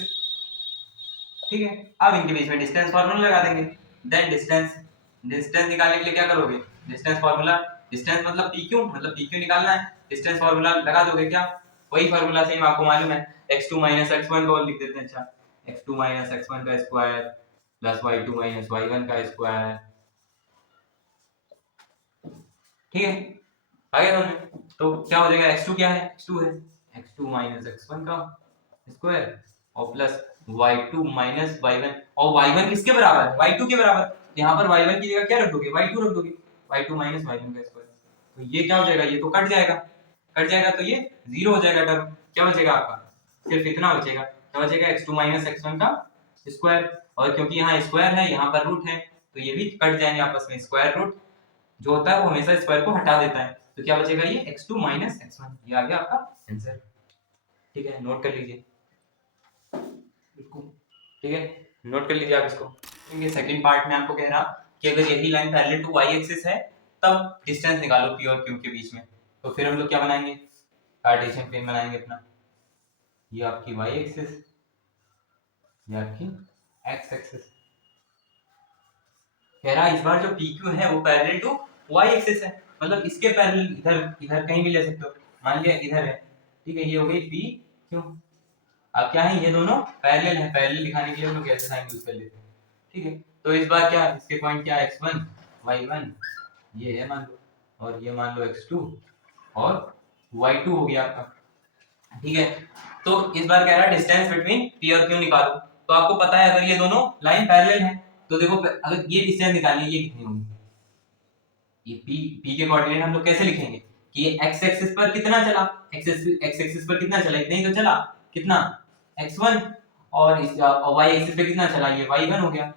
ठीक है। अब इनके बीच में डिस्टेंस फार्मूला लगा देंगे। देन डिस्टेंस निकालने के लिए क्या करोगे, डिस्टेंस फार्मूला, डिस्टेंस मतलब PQ, मतलब PQ निकालना है, डिस्टेंस फार्मूला लगा दोगे क्या, वही फार्मूला सेम आपको मालूम है, x2 x1 को लिख देते हैं। अच्छा, x2 x1 का स्क्वायर प्लस y2 y1 का स्क्वायर, ठीक है। आगे दोनों तो क्या हो जाएगा, x2 क्या है, x2 है, x2 x1 का स्क्वायर और प्लस y2 y1, और y1 किसके बराबर है, y2 के बराबर। यहाँ पर y1 की जगह क्या रख दोगे, y2 रख दोगे, y2 y1 का स्क्वायर। तो ये क्या हो जाएगा, ये तो कट जाएगा, तो ये जीरो हो जाएगा टर्म। क्या बचेगा आपका, सिर्फ इतना बचेगा, क्या बचेगा, x2 x1 का स्क्वायर। और क्योंकि यहाँ स्क्वायर है, यहाँ पर रूट है, तो ये भी कट जाएंगे आपस में। स्क्वायर रूट जो होता है वो हमेशा स्क्वायर को हटा देता है, तो क्या बचेगा, ये x2 x1। ये आ गया आपका आंसर, ठीक है। नोट कर लीजिए इसको, ठीक है, नोट कर लीजिए आप इसको। ये सेकंड पार्ट में आपको कह रहा कि अगर यही line parallel to y axis है तब डिस्टेंस निकालो p और q के बीच में। तो फिर हम लोग क्या बनाएंगे, कार्टेशियन प्लेन बनाएंगे अपना। ये आपकी y एक्सिस, ये आपकी x एक्सिस। कह रहा इस बार जो pq है वो पैरेलल टू y एक्सिस है, मतलब इसके पैरेलल, इधर कहीं भी ले सकते हो, मान लिया इधर है, ठीक है। ये हो गई pq। अब क्या है, ये दोनों पैरेलल है, पैरेलल दिखाने के लिए हम लोग कैसे साइन यूज कर लेते हैं, ठीक है। तो इस बार क्या, इसके पॉइंट क्या, x1 y1 ये है मान लो, और ये मान लो x2 और y2 हो गया आपका, ठीक है। तो इस बार कह रहा है डिस्टेंस बिटवीन p और q निकालो। तो आपको पता है अगर ये दोनों लाइन पैरेलल है तो देखो अगर ये डिस्टेंस निकालनी है, ये कितनी होगी, ये p के कोऑर्डिनेट हम लोग कैसे लिखेंगे कि ये x एक्सिस पर कितना चला, x एक्सिस पर कितना चला, इतना ही तो चला, कितना x1, और इस y एक्सिस पे कितना चला, ये y1 हो गया।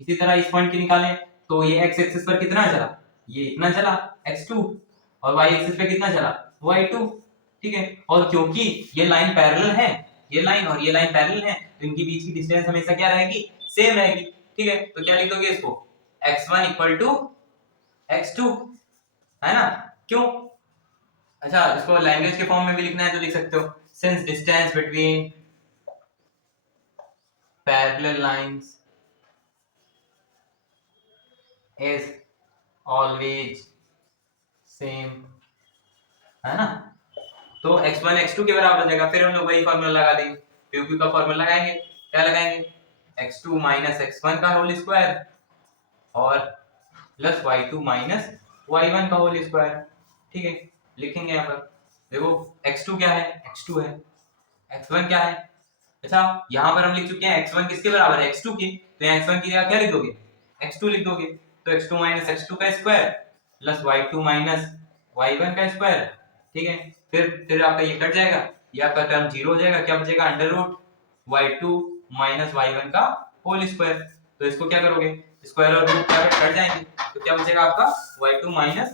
इसी तरह इस पॉइंट की निकालें तो ये x एक्सिस पर कितना चला, ये इतना चला x2, और y एक्सिस पे कितना चला, y2, ठीक है। और क्योंकि ये लाइन पैरेलल है, ये लाइन और ये लाइन पैरेलल है, तो इनके बीच की डिस्टेंस हमेशा क्या रहेगी, सेम रहेगी, ठीक है। तो क्या लिख दोगे इसको, x1 इक्वल टू x2, है ना, क्यों। अच्छा इसको लैंग्वेज के फॉर्म में भी लिखना है तो लिख सकते हो, since distance between parallel lines is always same, है ना। तो x1 x2 के बराबर हो जाएगा। फिर हम लोग वही फॉर्मूला लगा देंगे, PQ का फॉर्मूला लगाएंगे, क्या लगाएंगे, x2 x1 का होल स्क्वायर और प्लस y2 y1 का होल स्क्वायर, ठीक है। लिखेंगे यहाँ पर, देखो x2 क्या है, x2 है, x1 क्या है, अच्छा यहाँ पर हम लिख चुके हैं x1 किसके बराबर है, x2 की, तो यहाँ x1 की जगह क्या लिख दोगे, x2 लिख दोगे। तो x2 x2 का स्क्वायर प्लस y2 y1 का स्क्वायर, ठीक है। फिर आपका ये कट जाएगा, ये आपका टर्म जीरो हो जाएगा, क्या बचेगा, अंडर रूट y2 y1 का होल स्क्वायर। तो इसको क्या करोगे, स्क्वायर और रूट क्या कट जाएंगे, तो क्या बचेगा आपका y2 y1।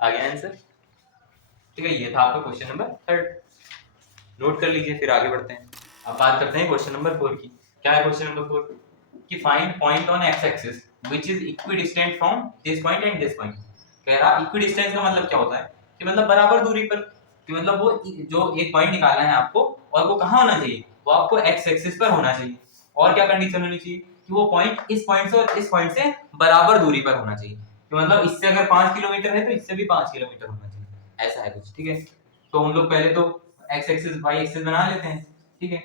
आ गया आंसर, ठीक है। ये था आपका क्वेश्चन नंबर 3, नोट कर लीजिए। फिर आगे बढ़ते हैं, अब बात करते हैं क्वेश्चन नंबर 4 की क्या है क्वेश्चन नंबर 4 कि find point on x axis which is equidistant from this point and this point. कह रहा इक्विडिस्टेंस का मतलब क्या होता है कि मतलब बराबर दूरी पर, कि मतलब वो जो एक पॉइंट निकालना है आपको और वो कहाँ होना चाहिए, वो आपको एक्स एक्सिस पर होना चाहिए। और क्या कंडीशन होनी चाहिए कि वो पॉइंट इस पॉइंट से और इस पॉइंट से बराबर दूरी पर होना चाहिए, कि मतलब इससे अगर 5 किलोमीटर है तो इससे भी 5 किलोमीटर होना चाहिए, ऐसा है कुछ। ठीक है, तो हम लोग पहले तो एक्स एक्सिस वाई एक्सिस बना लेते हैं। ठीक है,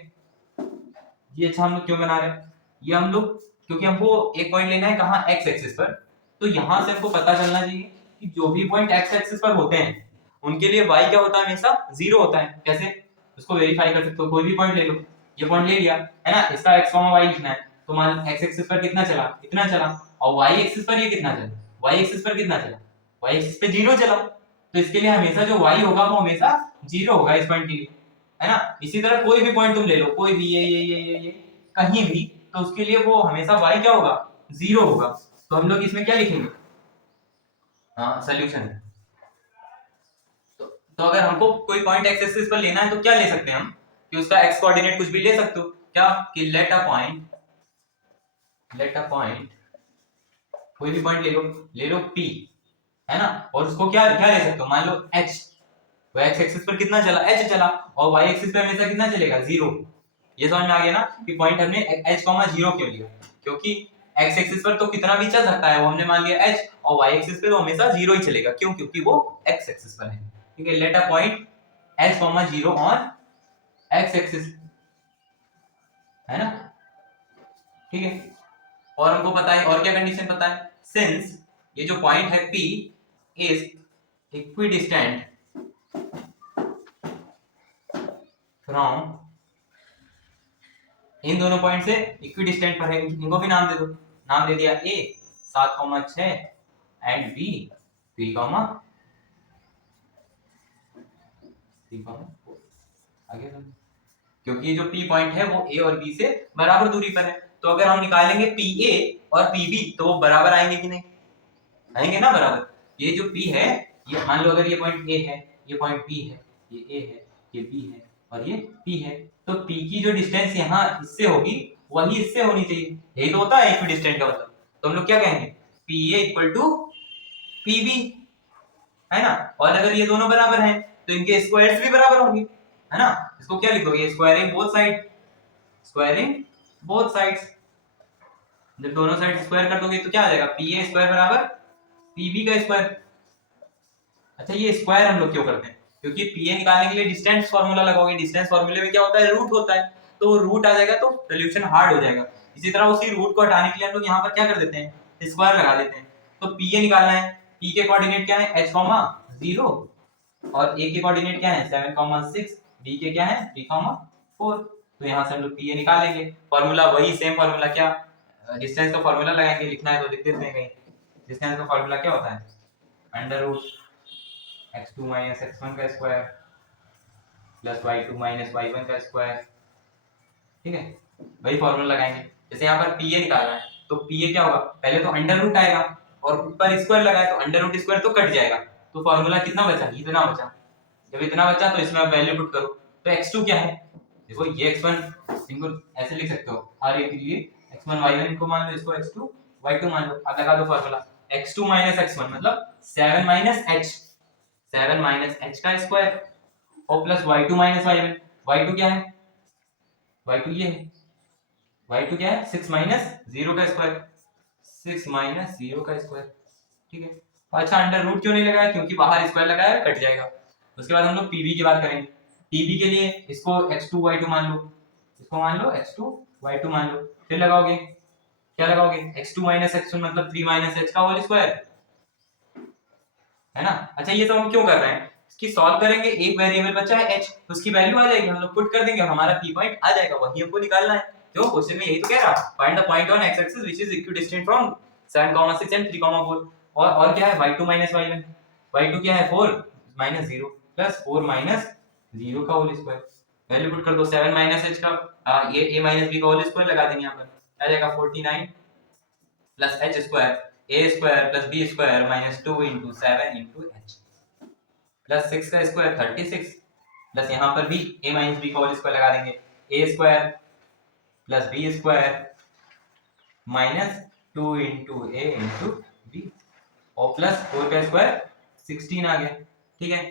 ये अच्छा हम लोग क्यों बना रहे हैं, ये हम लोग क्योंकि हमको एक पॉइंट लेना है कहाँ, एक्स एक्सिस पर। तो यहां से हमको पता चलना चाहिए कि जो भी पॉइंट एक्स एक्सिस पर होते हैं उनके लिए y क्या होता है, हमेशा 0 होता है। कैसे, उसको वेरीफाई कर सकते हो, कोई भी पॉइंट ले लो, ये पॉइंट ले लिया है ना, इसका x y लिखना है, तो मान x एक्सिस पर कितना चला, इतना चला, और y एक्सिस पर ये कितना चला, y एक्सिस पर कितना चला, y एक्सिस पे 0 चला, तो इसके लिए हमेशा जो y होगा वो हमेशा 0 होगा इस पॉइंट के लिए, है ना। इसी तरह कोई भी पॉइंट तुम ले लो, कोई भी ये कहीं भी, तो उसके लिए वो हमेशा y क्या होगा, 0 होगा। तो हम लोग इसमें क्या लिखेंगे, हाँ सोल्यूशन। तो अगर हमको कोई पॉइंट एक्स एक्सिस पर लेना है तो क्या ले सकते हैं हम, कि उसका एक्स कोऑर्डिनेट कुछ भी ले सकते हो, क्या कि लेट अ पॉइंट कोई भी पॉइंट ले लो p, है ना, और उसको क्या क्या ले सकते हो, मान लो h, वो x एक्सिस पर कितना चला, h चला, और y एक्सिस पर हमेशा कितना चलेगा, 0। ये समझ में आ गया ना कि पॉइंट हमने h 0 क्यों लिया, क्योंकि x एक्सिस पर तो कितना भी चल सकता है, वो हमने मान लिया h, और y एक्सिस पे तो हमेशा 0 ही चलेगा, क्यों, क्योंकि वो x एक्सिस पर है। ठीक है, let a point h 0 on x axis, है ना। ठीक है, और हमको पता है, और क्या कंडीशन पता है, सिंस ये जो पॉइंट है p इज इक्विडिस्टेंट फ्रॉम, इन दोनों पॉइंट से इक्विडिस्टेंट पर है, इनको भी नाम दे दो, नाम दे दिया a 7,6 एंड b 3,4 आगे, क्योंकि ये जो P पॉइंट है वो A और B से बराबर दूरी पर है, तो अगर हम निकालेंगे PA और PB तो वो बराबर आएंगे कि नहीं, आएंगे ना बराबर। ये जो P है, ये मान लो अगर ये पॉइंट A है, ये पॉइंट B है, ये A है, ये B है और ये P है, तो P की जो डिस्टेंस यहाँ इससे होगी वही इससे होनी चाहिए, यही तो होता है इक्विडिस्टेंट का मतलब। तो हम लोग क्या कहेंगे, PA इक्वल टू PB, है ना। और अगर ये दोनों बराबर हैं तो इनके स्क्वायर्स भी बराबर होंगे, है ना। इसको क्या लिखोगे, squaring both side, squaring both sides. जब दोनों साइड स्क्वायर कर दोगे तो क्या आ जाएगा, पी ए स्क्वायर बराबर पी बी का स्क्वायर। अच्छा, ये स्क्वायर हम लोग क्यों करते हैं, क्योंकि पी ए निकालने के लिए डिस्टेंस फार्मूला लगाओगे, डिस्टेंस फार्मूले में क्या होता है, रूट होता है, तो वो रूट आ जाएगा तो सोल्यूशन हार्ड हो जाएगा। इसी तरह उसी रूट को हटाने के लिए हम लोग यहाँ पर क्या कर देते हैं, स्क्वायर लगा देते हैं। तो पी ए निकालना है, पी के कोऑर्डिनेट क्या है, h 0, और ए के कोऑर्डिनेट क्या है 7,6, बी के क्या है 3,4। तो यहाँ से हम लोग पी ए निकालेंगे, फार्मूला वही सेम फार्मूला, क्या डिस्टेंस का फार्मूला लगाएंगे, लिखना है तो लिख देते हैं कहीं। डिस्टेंस का फार्मूला क्या होता है, under root x2 minus x1 का square plus y2 minus y1 का स्क्वायर। ठीक है, वही फार्मूला लगाएंगे। जैसे यहाँ पर पी ए निकालना है तो पी ए क्या होगा, पहले तो अंडर रूट आएगा और ऊपर स्क्वायर लगाए तो अंडर रूट स्क्वायर तो कट जाएगा, तो फार्मूला कितना बचा, इतना बचा। जब इतना बचा तो इसमें आप वैल्यू पुट करो, तो x2 क्या है, देखो ये x1 इनको ऐसे लिख सकते हो, हर एक के लिए x1 y1 को मान लो, इसको x2 y2 मान लो। अब लगा दो फार्मूला, x2 माइनस x1 मतलब 7 माइनस h, 7 माइनस h का स्क्वायर और plus y2 minus y1, y2 क्या है, y2 ये है, y2 क्या है 6 माइनस 0 का स्क्वायर, 6 माइनस 0 का स्क्वायर। ठीक है, अच्छा अंडर रूट क्यों नहीं लगाया, क्योंकि बाहर स्क्वायर लगाया कट जाएगा। उसके बाद हम लोग पीवी की बात करेंगे, पीवी के लिए इसको x2 y2 मान लो, इसको मान लो x2 y2 मान लो, फिर लगाओगे, क्या लगाओगे, x2 माइनस x1 मतलब 3 माइनस h का होल स्क्वायर, है ना। अच्छा, ये तो हम क्यों कर रहे हैं, इसकी सॉल्व करेंगे, एक वेरिएबल बचा है h, उसकी वैल्यू आ जाएगी, हम लोग पुट कर देंगे और हमारा p पॉइंट आ जाएगा, वही हमको निकालना है। क्यों, क्वेश्चन में यही तो कह रहा, find the point on x axis which is equidistant from 7,6 and 3,4। और क्या है, y2 माइनस y1, y2 क्या है 4 माइनस 0 प्लस 4 माइनस 0 का होल स्क्वायर। वैल्यू पुट कर दो, 7 माइनस h का ये a माइनस b का होल स्क्वायर लगा देंगे, यहाँ पर आ जाएगा 49 plus h square a square plus b square minus 2 into 7 into h plus 6 का स्क्वायर 36 प्लस यहाँ पर भी a माइनस b का होल स्क्वायर लगा देंगे, a square plus b square minus 2 into a into b और प्लस 4 का square 16 आ गया। ठीक है,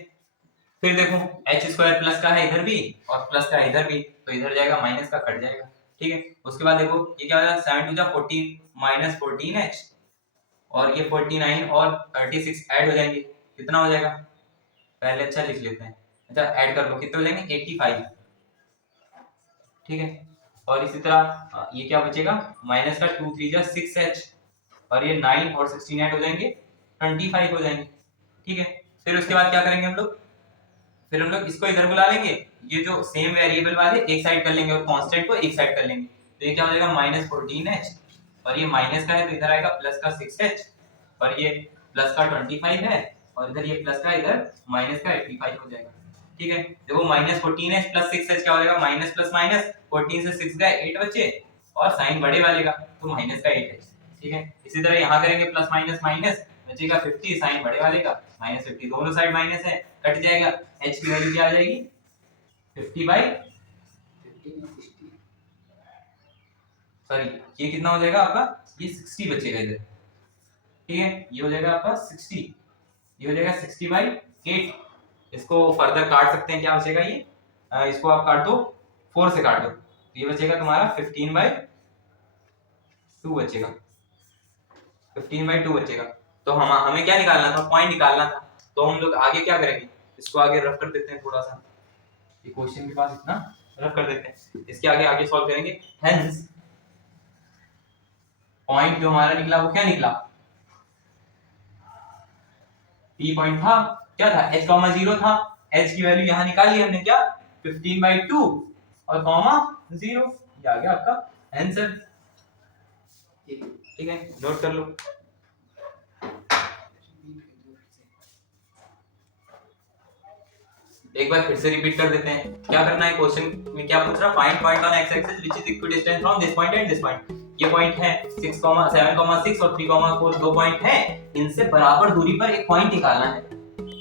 फिर देखो एच स्क्वायर प्लस का है इधर भी और प्लस का है इधर भी, तो इधर जाएगा माइनस का कट जाएगा। ठीक है, उसके बाद देखो ये क्या हो जाएगा 7 2 14 माइनस 14 एच और ये 49 और 36 ऐड हो जाएंगे, कितना हो जाएगा पहले अच्छा लिख लेते हैं। अच्छा ऐड कर लो, कितने हो जाएंगे 85। ठीक है, और इसी तरह ये क्या बचेगा माइनस का 2 3 जा 6h और ये 9 और 16 ऐड हो जाएंगे 25 हो जाएंगे। ठीक है, फिर उसके बाद क्या करेंगे हम लोग, फिर हम लोग इसको इधर बुला लेंगे, ये जो सेम वेरिएबल वाले एक साइड कर लेंगे और कांस्टेंट को एक साइड कर लेंगे, तो ये क्या हो जाएगा माइनस 14h और ये माइनस का है तो इधर आएगा प्लस का 6h और ये प्लस का 25 है और इधर ये प्लस का इधर माइनस का 85 हो जाएगा। ठीक है, देखो माइनस 14h प्लस 6h क्या हो जाएगा माइनस प्लस माइनस 14 से 6 गए 8 बचे और साइन बड़े वाले का तो माइनस का 8h। ठीक है, इसी तरह यहाँ करेंगे प्लस माइनस माइनस बचेगा 50 साइन बड़े वाले का माइनस 50, दोनों साइड माइनस है कट जाएगा, h की वैल्यू क्या आ जाएगी 50 सॉरी ये कितना हो जाएगा आपका ये 60 बचेगा इधर। ठीक है, ये हो जाएगा आपका 60, ये हो जाएगा 60/8। इसको फर्दर काट सकते हैं, क्या बचेगा ये इसको आप काट दो 4 से काट दो तो ये बचेगा तुम्हारा 15/2 बचेगा, 15/2 बचेगा। तो हमें क्या निकालना था पॉइंट निकालना था, तो हम लोग आगे क्या करेंगे इसको आगे रफ कर देते हैं थोड़ा सा, ये क्वेश्चन के पास इतना रफ कर देते हैं, इसके आगे आगे सॉल्व करेंगे। हेंस पॉइंट जो हमारा निकला वो क्या निकला P पॉइंट था, क्या था h 0 था, h की वैल्यू यहाँ निकाली हमने क्या 15/2 और कॉमा 0, ये आ गया आपका आंसर। ठीक है, नोट कर लो। एक बार फिर से रिपीट कर देते हैं, क्या करना है क्वेश्चन में क्या पूछ रहा find point on x axis which is equidistant from this point and this point. ये पॉइंट है 6, 7, 6 और 3, 4 दो पॉइंट है, इनसे बराबर दूरी पर एक पॉइंट निकालना है।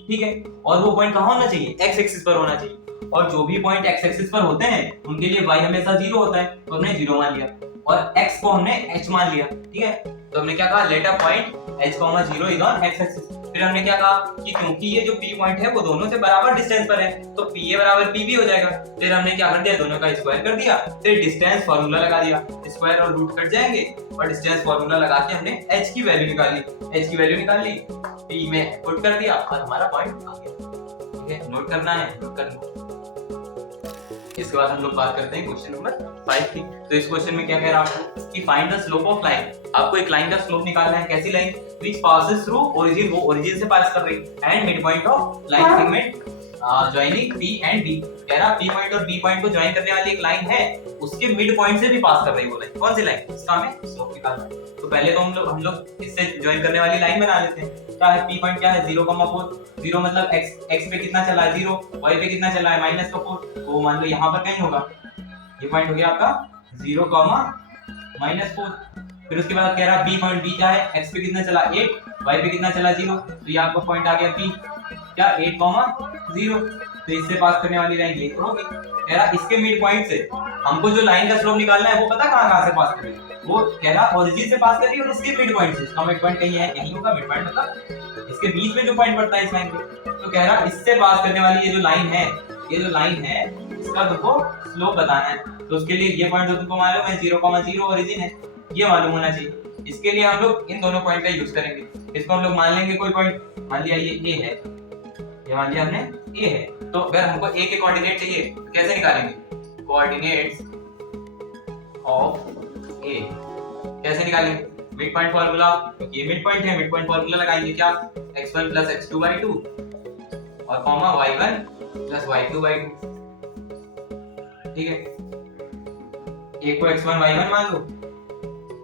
ठीक है, और वो पॉइंट कहां होना चाहिए x एक्सिस पर होना चाहिए, और जो भी पॉइंट x एक्सिस पर होते हैं उनके लिए y हमेशा 0 होता है तो हमने 0 मान लिया और x को हमने h मान लिया। ठीक है, तो हमने क्या कहा let a point h, 0 is on x axis. फिर हमने क्या कहा कि क्योंकि ये जो P पॉइंट है वो दोनों से बराबर डिस्टेंस पर है तो PA बराबर PB हो जाएगा। फिर हमने क्या कर दिया दोनों का स्क्वायर कर दिया, फिर डिस्टेंस फार्मूला लगा दिया, स्क्वायर और रूट कट जाएंगे और डिस्टेंस फार्मूला लगा के हमने h की वैल्यू निकाली, h की वैल्यू निकाल ली P में पुट कर दिया और हमारा पॉइंट आ गया। ठीक है, नोट करना है, नोट कर लो। इसके बाद हम लोग बात करते हैं क्वेश्चन नंबर 5 की। तो इस क्वेश्चन में क्या कह रहा है आपको कि find the slope of line, आपको एक लाइन का स्लोप निकालना है। कैसी line which passes through origin, वो ओरिजिन से पास कर रही है, and mid point of line segment joining P and B। कह रहा P पॉइंट और B पॉइंट को ज्वाइन करने वाली एक लाइन है, उसके मिड पॉइंट से भी पास कर रही है वो लाइन। कौन सी लाइन, इसका हमें स्लोप निकालना है। तो पहले तो हम लोग इससे ज्वाइन करने वाली लाइन बना लेते हैं। क्या है P पॉइंट, क्या है 0,4, 0 मतलब x पे कितना चला है 0, y पे कितना चला है -4, वो मान लो यहाँ पर कहीं होगा, ये पॉइंट हो गया आपका 0,-4। फिर उसके बाद कह रहा B पॉइंट, B क्या है x पे कितना चला 8, y पे कितना चला 0, तो ये आपका पॉइंट आ गया P क्या 8,0। तो इससे पास करने वाली लाइन ये होगी। कह रहा इसके मिड पॉइंट से हमको जो लाइन का स्लोप निकालना है वो पता कहां से पास करेगी, वो कह रहा ओरिजिन से पास करेगी और इसके मिड पॉइंट से, इसका मिड पॉइंट कहीं है, यहीं होगा मिड पॉइंट मतलब इसके बीच में जो पॉइंट पड़ता है इस लाइन पे। तो कह रहा इससे पास करने वाली ये जो लाइन है, ये जो लाइन है इसका तुमको स्लोप बताना है। तो उसके लिए ये पॉइंट जो तुमको मालूम है 0,0 ओरिजिन है, ये मालूम होना चाहिए। इसके लिए हम लोग इन दोनों पॉइंट का यूज करेंगे। इसको हम लोग मान लेंगे कोई पॉइंट, मान लिया ये A है, ये मान लिया हमने A है। तो अगर हमको A के कोऑर्डिनेट चाहिए तो कैसे निकालेंगे, कोऑर्डिनेट्स ऑफ A कैसे निकालेंगे, मिड पॉइंट फार्मूला, क्योंकि ये मिड पॉइंट है, मिड पॉइंट फार्मूला लगाएंगे क्या x1 + x2/2 और कॉमा y1 + y2/2। ठीक है, एक को x1 y1 मान लो,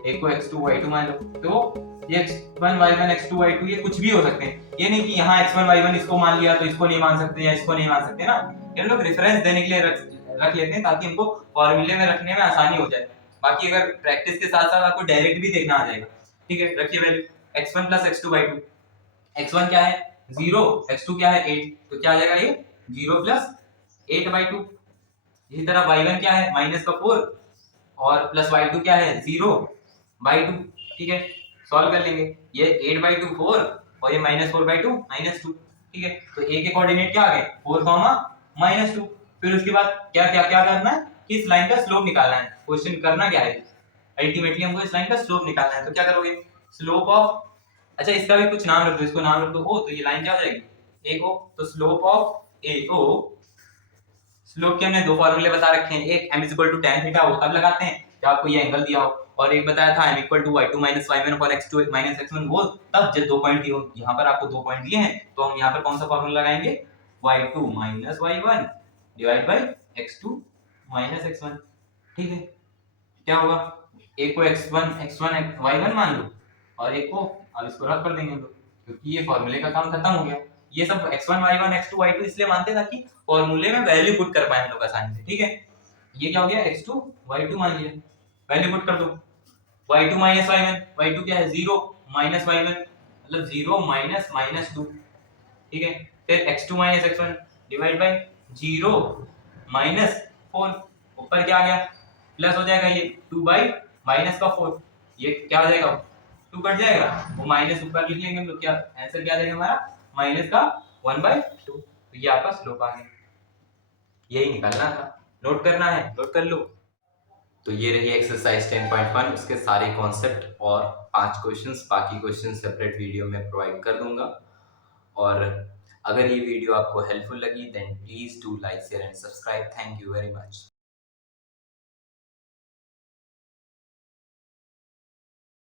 एक को x2 y2 मान लो। तो ये x1 y1 x2 y2 ये कुछ भी हो सकते हैं, ये नहीं कि यहाँ x1 y1 इसको मान लिया तो इसको नहीं मान सकते या इसको नहीं मान सकते ना, ये लोग रेफरेंस देने के लिए रख लेते हैं ताकि हमको फॉर्मूले में रखने में आसानी हो जाए। बाकी अगर प्रैक्टिस के साथ साथ आपको डायरेक्ट भी देखना आ जाएगा। ठीक है, रखिए वैल्यू x1 + x2/2, x1 क्या है 0, x2 क्या है 8, तो क्या आ जाएगा ये 0 + 8/2। इसी तरह y1 क्या है -4 और प्लस वाई टू क्या है 0/2, ठीक है। सॉल्व कर लेंगे, ये 8/2 4 और ये -4/2 -2, ठीक है। तो ए के कोऑर्डिनेट क्या आ गए 4, -2। फिर उसके बाद क्या क्या क्या करना है कि इस लाइन का स्लोप निकालना है। क्वेश्चन करना क्या है, अल्टीमेटली हमको इस लाइन का स्लोप निकालना है। तो क्या करोगे, स्लोप ऑफ, अच्छा इसका भी कुछ नाम रख दो, इसको नाम रख दो ओ, तो ये लाइन क्या हो जाएगी ए ओ। तो slope of A O, slope के हमने दो फॉर्मूले बता रखे हैं, एक m tan थीटा वो तब लगाते हैं जब आपको ये एंगल दिया हो, और एक बताया था m y2 - y1 / x2 - x1 वो तब जब दो पॉइंट दिए हो। यहाँ पर आपको दो पॉइंट दिए हैं तो हम यहाँ पर कौन सा फॉर्मूला लगाएंगे, y2 - y1 divide by x2 - x1, ठीक है। क्या होगा, एक को x1 y1 मान लो और एक को, अब इसको रद्द कर देंगे हम लोग क्योंकि ये फॉर्मूले का काम खत्म हो गया। ये सब x1 y1 x2 y2 इसलिए मानते हैं ताकि फॉर्मूले में वैल्यू पुट कर पाए हम लोग आसानी से, ठीक है। ये क्या हो गया x2 y2 मान लिया, वैल्यू पुट कर दो, y2 - y1, y2 क्या है 0 - y1 मतलब 0 - -2, ठीक है। फिर x2 - x1 डिवाइड बाय 0 - 4, ऊपर क्या आ गया प्लस हो जाएगा, ये 2/-4, ये क्या हो जाएगा 2 कट जाएगा, वो माइनस ऊपर लिख लेंगे हम लोग, क्या आंसर क्या आ जाएगा हमारा माइनस का 1/2। तो ये आपका स्लोप आ गया, यही निकालना था, नोट करना है नोट कर लो। तो ये रही एक्सरसाइज 10.1, उसके सारे कॉन्सेप्ट और 5 क्वेश्चंस, बाकी क्वेश्चन सेपरेट वीडियो में प्रोवाइड कर दूंगा। और अगर ये वीडियो आपको हेल्पफुल लगी then please do like share and subscribe. Thank you very much.